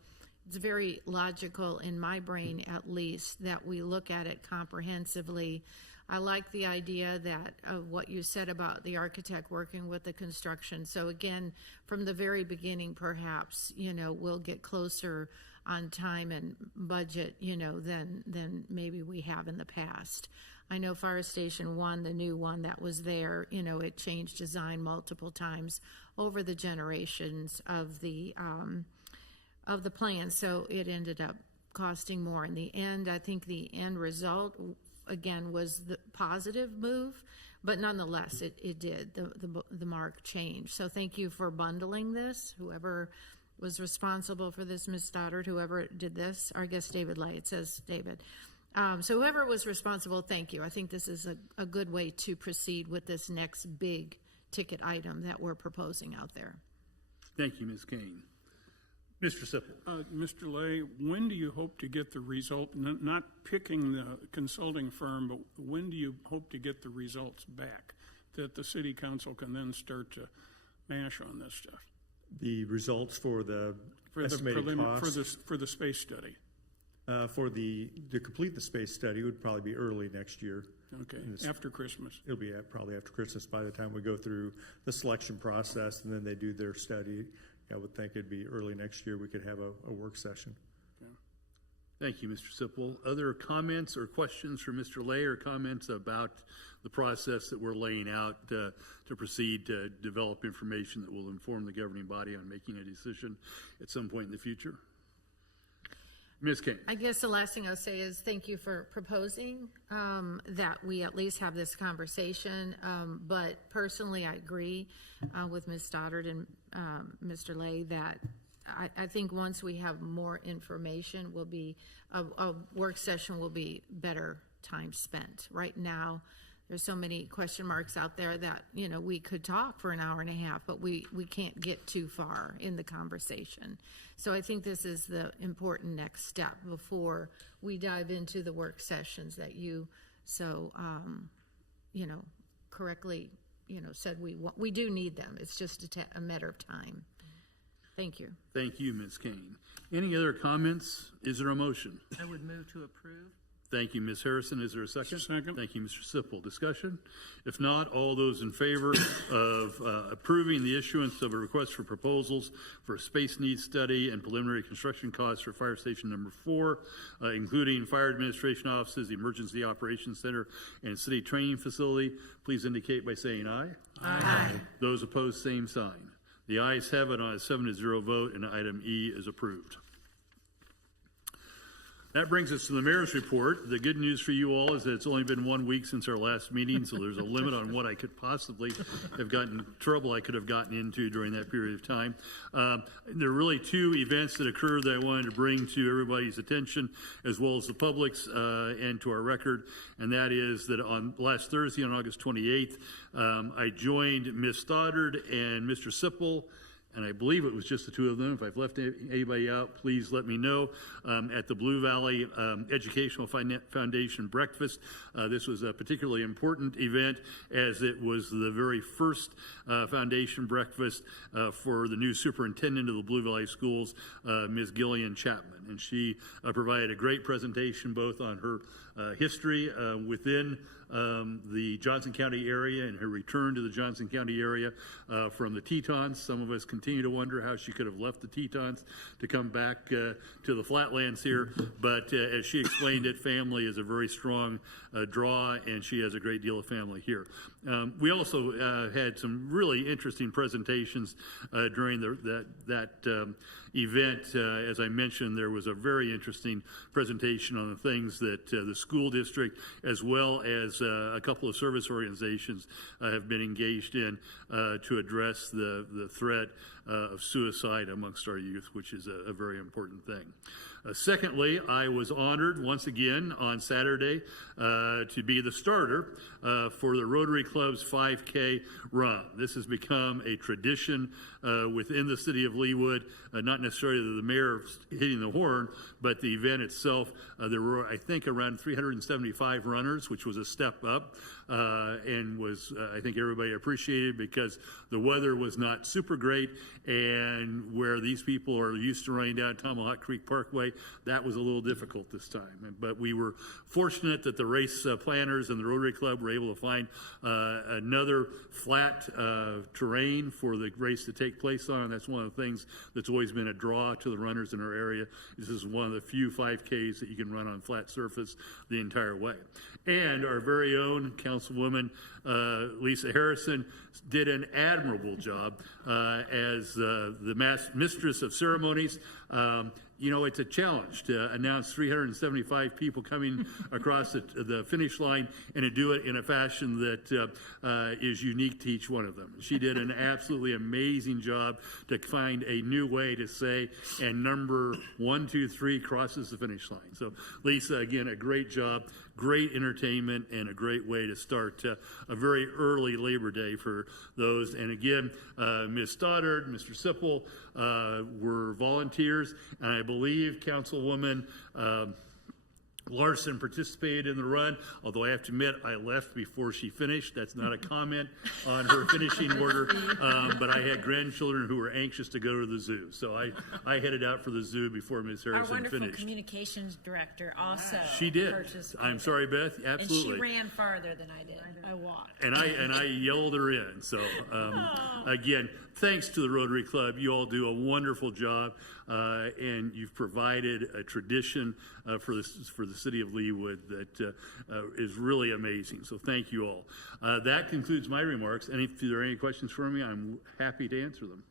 it's very logical in my brain, at least, that we look at it comprehensively. I like the idea that of what you said about the architect working with the construction. So again, from the very beginning, perhaps, we'll get closer on time and budget, than maybe we have in the past. I know Fire Station 1, the new one that was there, it changed design multiple times over the generations of the plan. So it ended up costing more. In the end, I think the end result, again, was the positive move, but nonetheless, it did. The mark changed. So thank you for bundling this. Whoever was responsible for this, Ms. Stoddard, whoever did this, or I guess David Lay, it says David. So whoever was responsible, thank you. I think this is a good way to proceed with this next big ticket item that we're proposing out there. Thank you, Ms. Kane. Mr. Sipple. Mr. Lay, when do you hope to get the result, not picking the consulting firm, but when do you hope to get the results back that the city council can then start to mash on this stuff? The results for the estimated cost? For the space study. To complete the space study would probably be early next year. Okay, after Christmas. It'll be probably after Christmas by the time we go through the selection process and then they do their study. I would think it'd be early next year we could have a work session. Okay. Thank you, Mr. Sipple. Other comments or questions for Mr. Lay, or comments about the process that we're laying out to proceed to develop information that will inform the governing body on making a decision at some point in the future? Ms. King. I guess the last thing I'll say is thank you for proposing that we at least have this conversation. But personally, I agree with Ms. Stoddard and Mr. Lay that I think once we have more information, a work session will be better time spent. Right now, there's so many question marks out there that, we could talk for an hour and a half, but we can't get too far in the conversation. So I think this is the important next step before we dive into the work sessions that you so, correctly, said we do need them. It's just a matter of time. Thank you. Thank you, Ms. Kane. Any other comments? Is there a motion? I would move to approve. Thank you, Ms. Harrison. Is there a second? Second. Thank you, Mr. Sipple. Discussion? If not, all those in favor of approving the issuance of a request for proposals for a space needs study and preliminary construction costs for Fire Station number 4, including Fire Administration Offices, Emergency Operations Center, and City Training Facility, please indicate by saying aye. Aye. Those opposed, same sign. The ayes have it on a 7-0 vote, and item E is approved. That brings us to the mayor's report. The good news for you all is that it's only been 1 week since our last meeting, so there's a limit on what I could possibly have gotten into during that period of time. There are really 2 events that occurred that I wanted to bring to everybody's attention, as well as the public's and to our record, and that is that on last Thursday, on August 28th, I joined Ms. Stoddard and Mr. Sipple, and I believe it was just the 2 of them. If I've left anybody out, please let me know. At the Blue Valley Educational Foundation breakfast. This was a particularly important event as it was the very first foundation breakfast for the new superintendent of the Blue Valley Schools, Ms. Gillian Chapman. And she provided a great presentation both on her history within the Johnson County area and her return to the Johnson County area from the Tetons. Some of us continue to wonder how she could have left the Tetons to come back to the flatlands here. But as she explained it, family is a very strong draw, and she has a great deal of family here. We also had some really interesting presentations during that event. As I mentioned, there was a very interesting presentation on the things that the school district, as well as a couple of service organizations, have been engaged in to address the threat of suicide amongst our youth, which is a very important thing. Secondly, I was honored once again on Saturday to be the starter for the Rotary Club's 5K run. This has become a tradition within the city of Leawood, not necessarily the mayor hitting the horn, but the event itself. There were, I think, around 375 runners, which was a step up, and was, I think everybody appreciated because the weather was not super great, and where these people are used to running down Tomahawk Creek Parkway, that was a little difficult this time. But we were fortunate that the race planners and the Rotary Club were able to find another flat terrain for the race to take place on. That's one of the things that's always been a draw to the runners in our area. This is one of the few 5Ks that you can run on flat surface the entire way. And our very own Councilwoman Lisa Harrison did an admirable job as the mistress of ceremonies. You know, it's a challenge to announce 375 people coming across the finish line and to do it in a fashion that is unique to each one of them. She did an absolutely amazing job to find a new way to say, and number 1, 2, 3 crosses the finish line. So, Lisa, again, a great job, great entertainment, and a great way to start a very early Labor Day for those. And again, Ms. Stoddard, Mr. Sipple were volunteers, and I believe Councilwoman Larson participated in the run, although I have to admit I left before she finished. That's not a comment on her finishing order, but I had grandchildren who were anxious to go to the zoo, so I headed out for the zoo before Ms. Our Harrison wonderful finished. communications director also She did. participated. I'm sorry, Beth. Absolutely. And she ran farther than I did. I walked. And I yelled her in. So again, thanks to the Rotary Club. You all do a wonderful job, and you've provided a tradition for the city of Leawood that is really amazing. So thank you all. That concludes my remarks. And if there are any questions for me, I'm happy to answer them.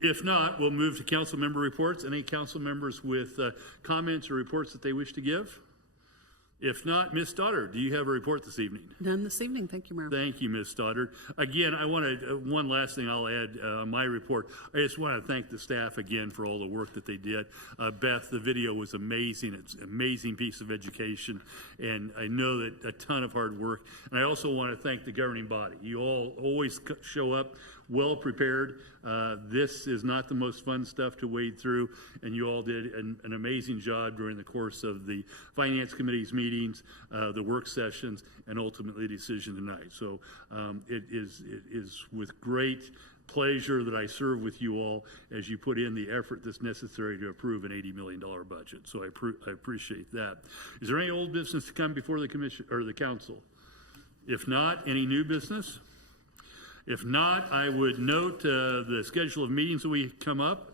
If not, we'll move to council member reports. Any council members with comments or reports that they wish to give? If not, Ms. Stoddard, do you have a report this evening? None this evening. Thank you, Mayor. Thank you, Ms. Stoddard. Again, I want to, one last thing I'll add on my report. I just want to thank the staff again for all the work that they did. Beth, the video was amazing. It's an amazing piece of education, and I know that a ton of hard work. And I also want to thank the governing body. You all always show up well prepared. This is not the most fun stuff to wade through, and you all did an amazing job during the course of the Finance Committee's meetings, the work sessions, and ultimately the decision tonight. So it is with great pleasure that I serve with you all as you put in the effort that's necessary to approve an $80 million budget. So I appreciate that. Is there any old business to come before the commission or the council? If not, any new business? If not, I would note the schedule of meetings that we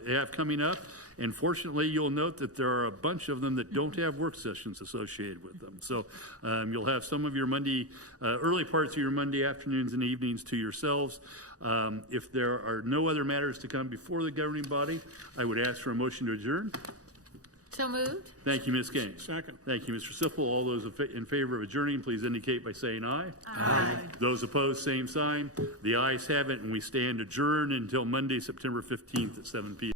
have coming up. And fortunately, you'll note that there are a bunch of them that don't have work sessions associated with them. So you'll have some of your Monday, early parts of your Monday afternoons and evenings to yourselves. If there are no other matters to come before the governing body, I would ask for a motion to adjourn. So moved. Thank you, Ms. Gaines. Second. Thank you, Mr. Sipple. All those in favor of adjourning, please indicate by saying aye. Aye. Those opposed, same sign. The ayes have it, and we stand adjourned until Monday, September 15th at 7 p.m.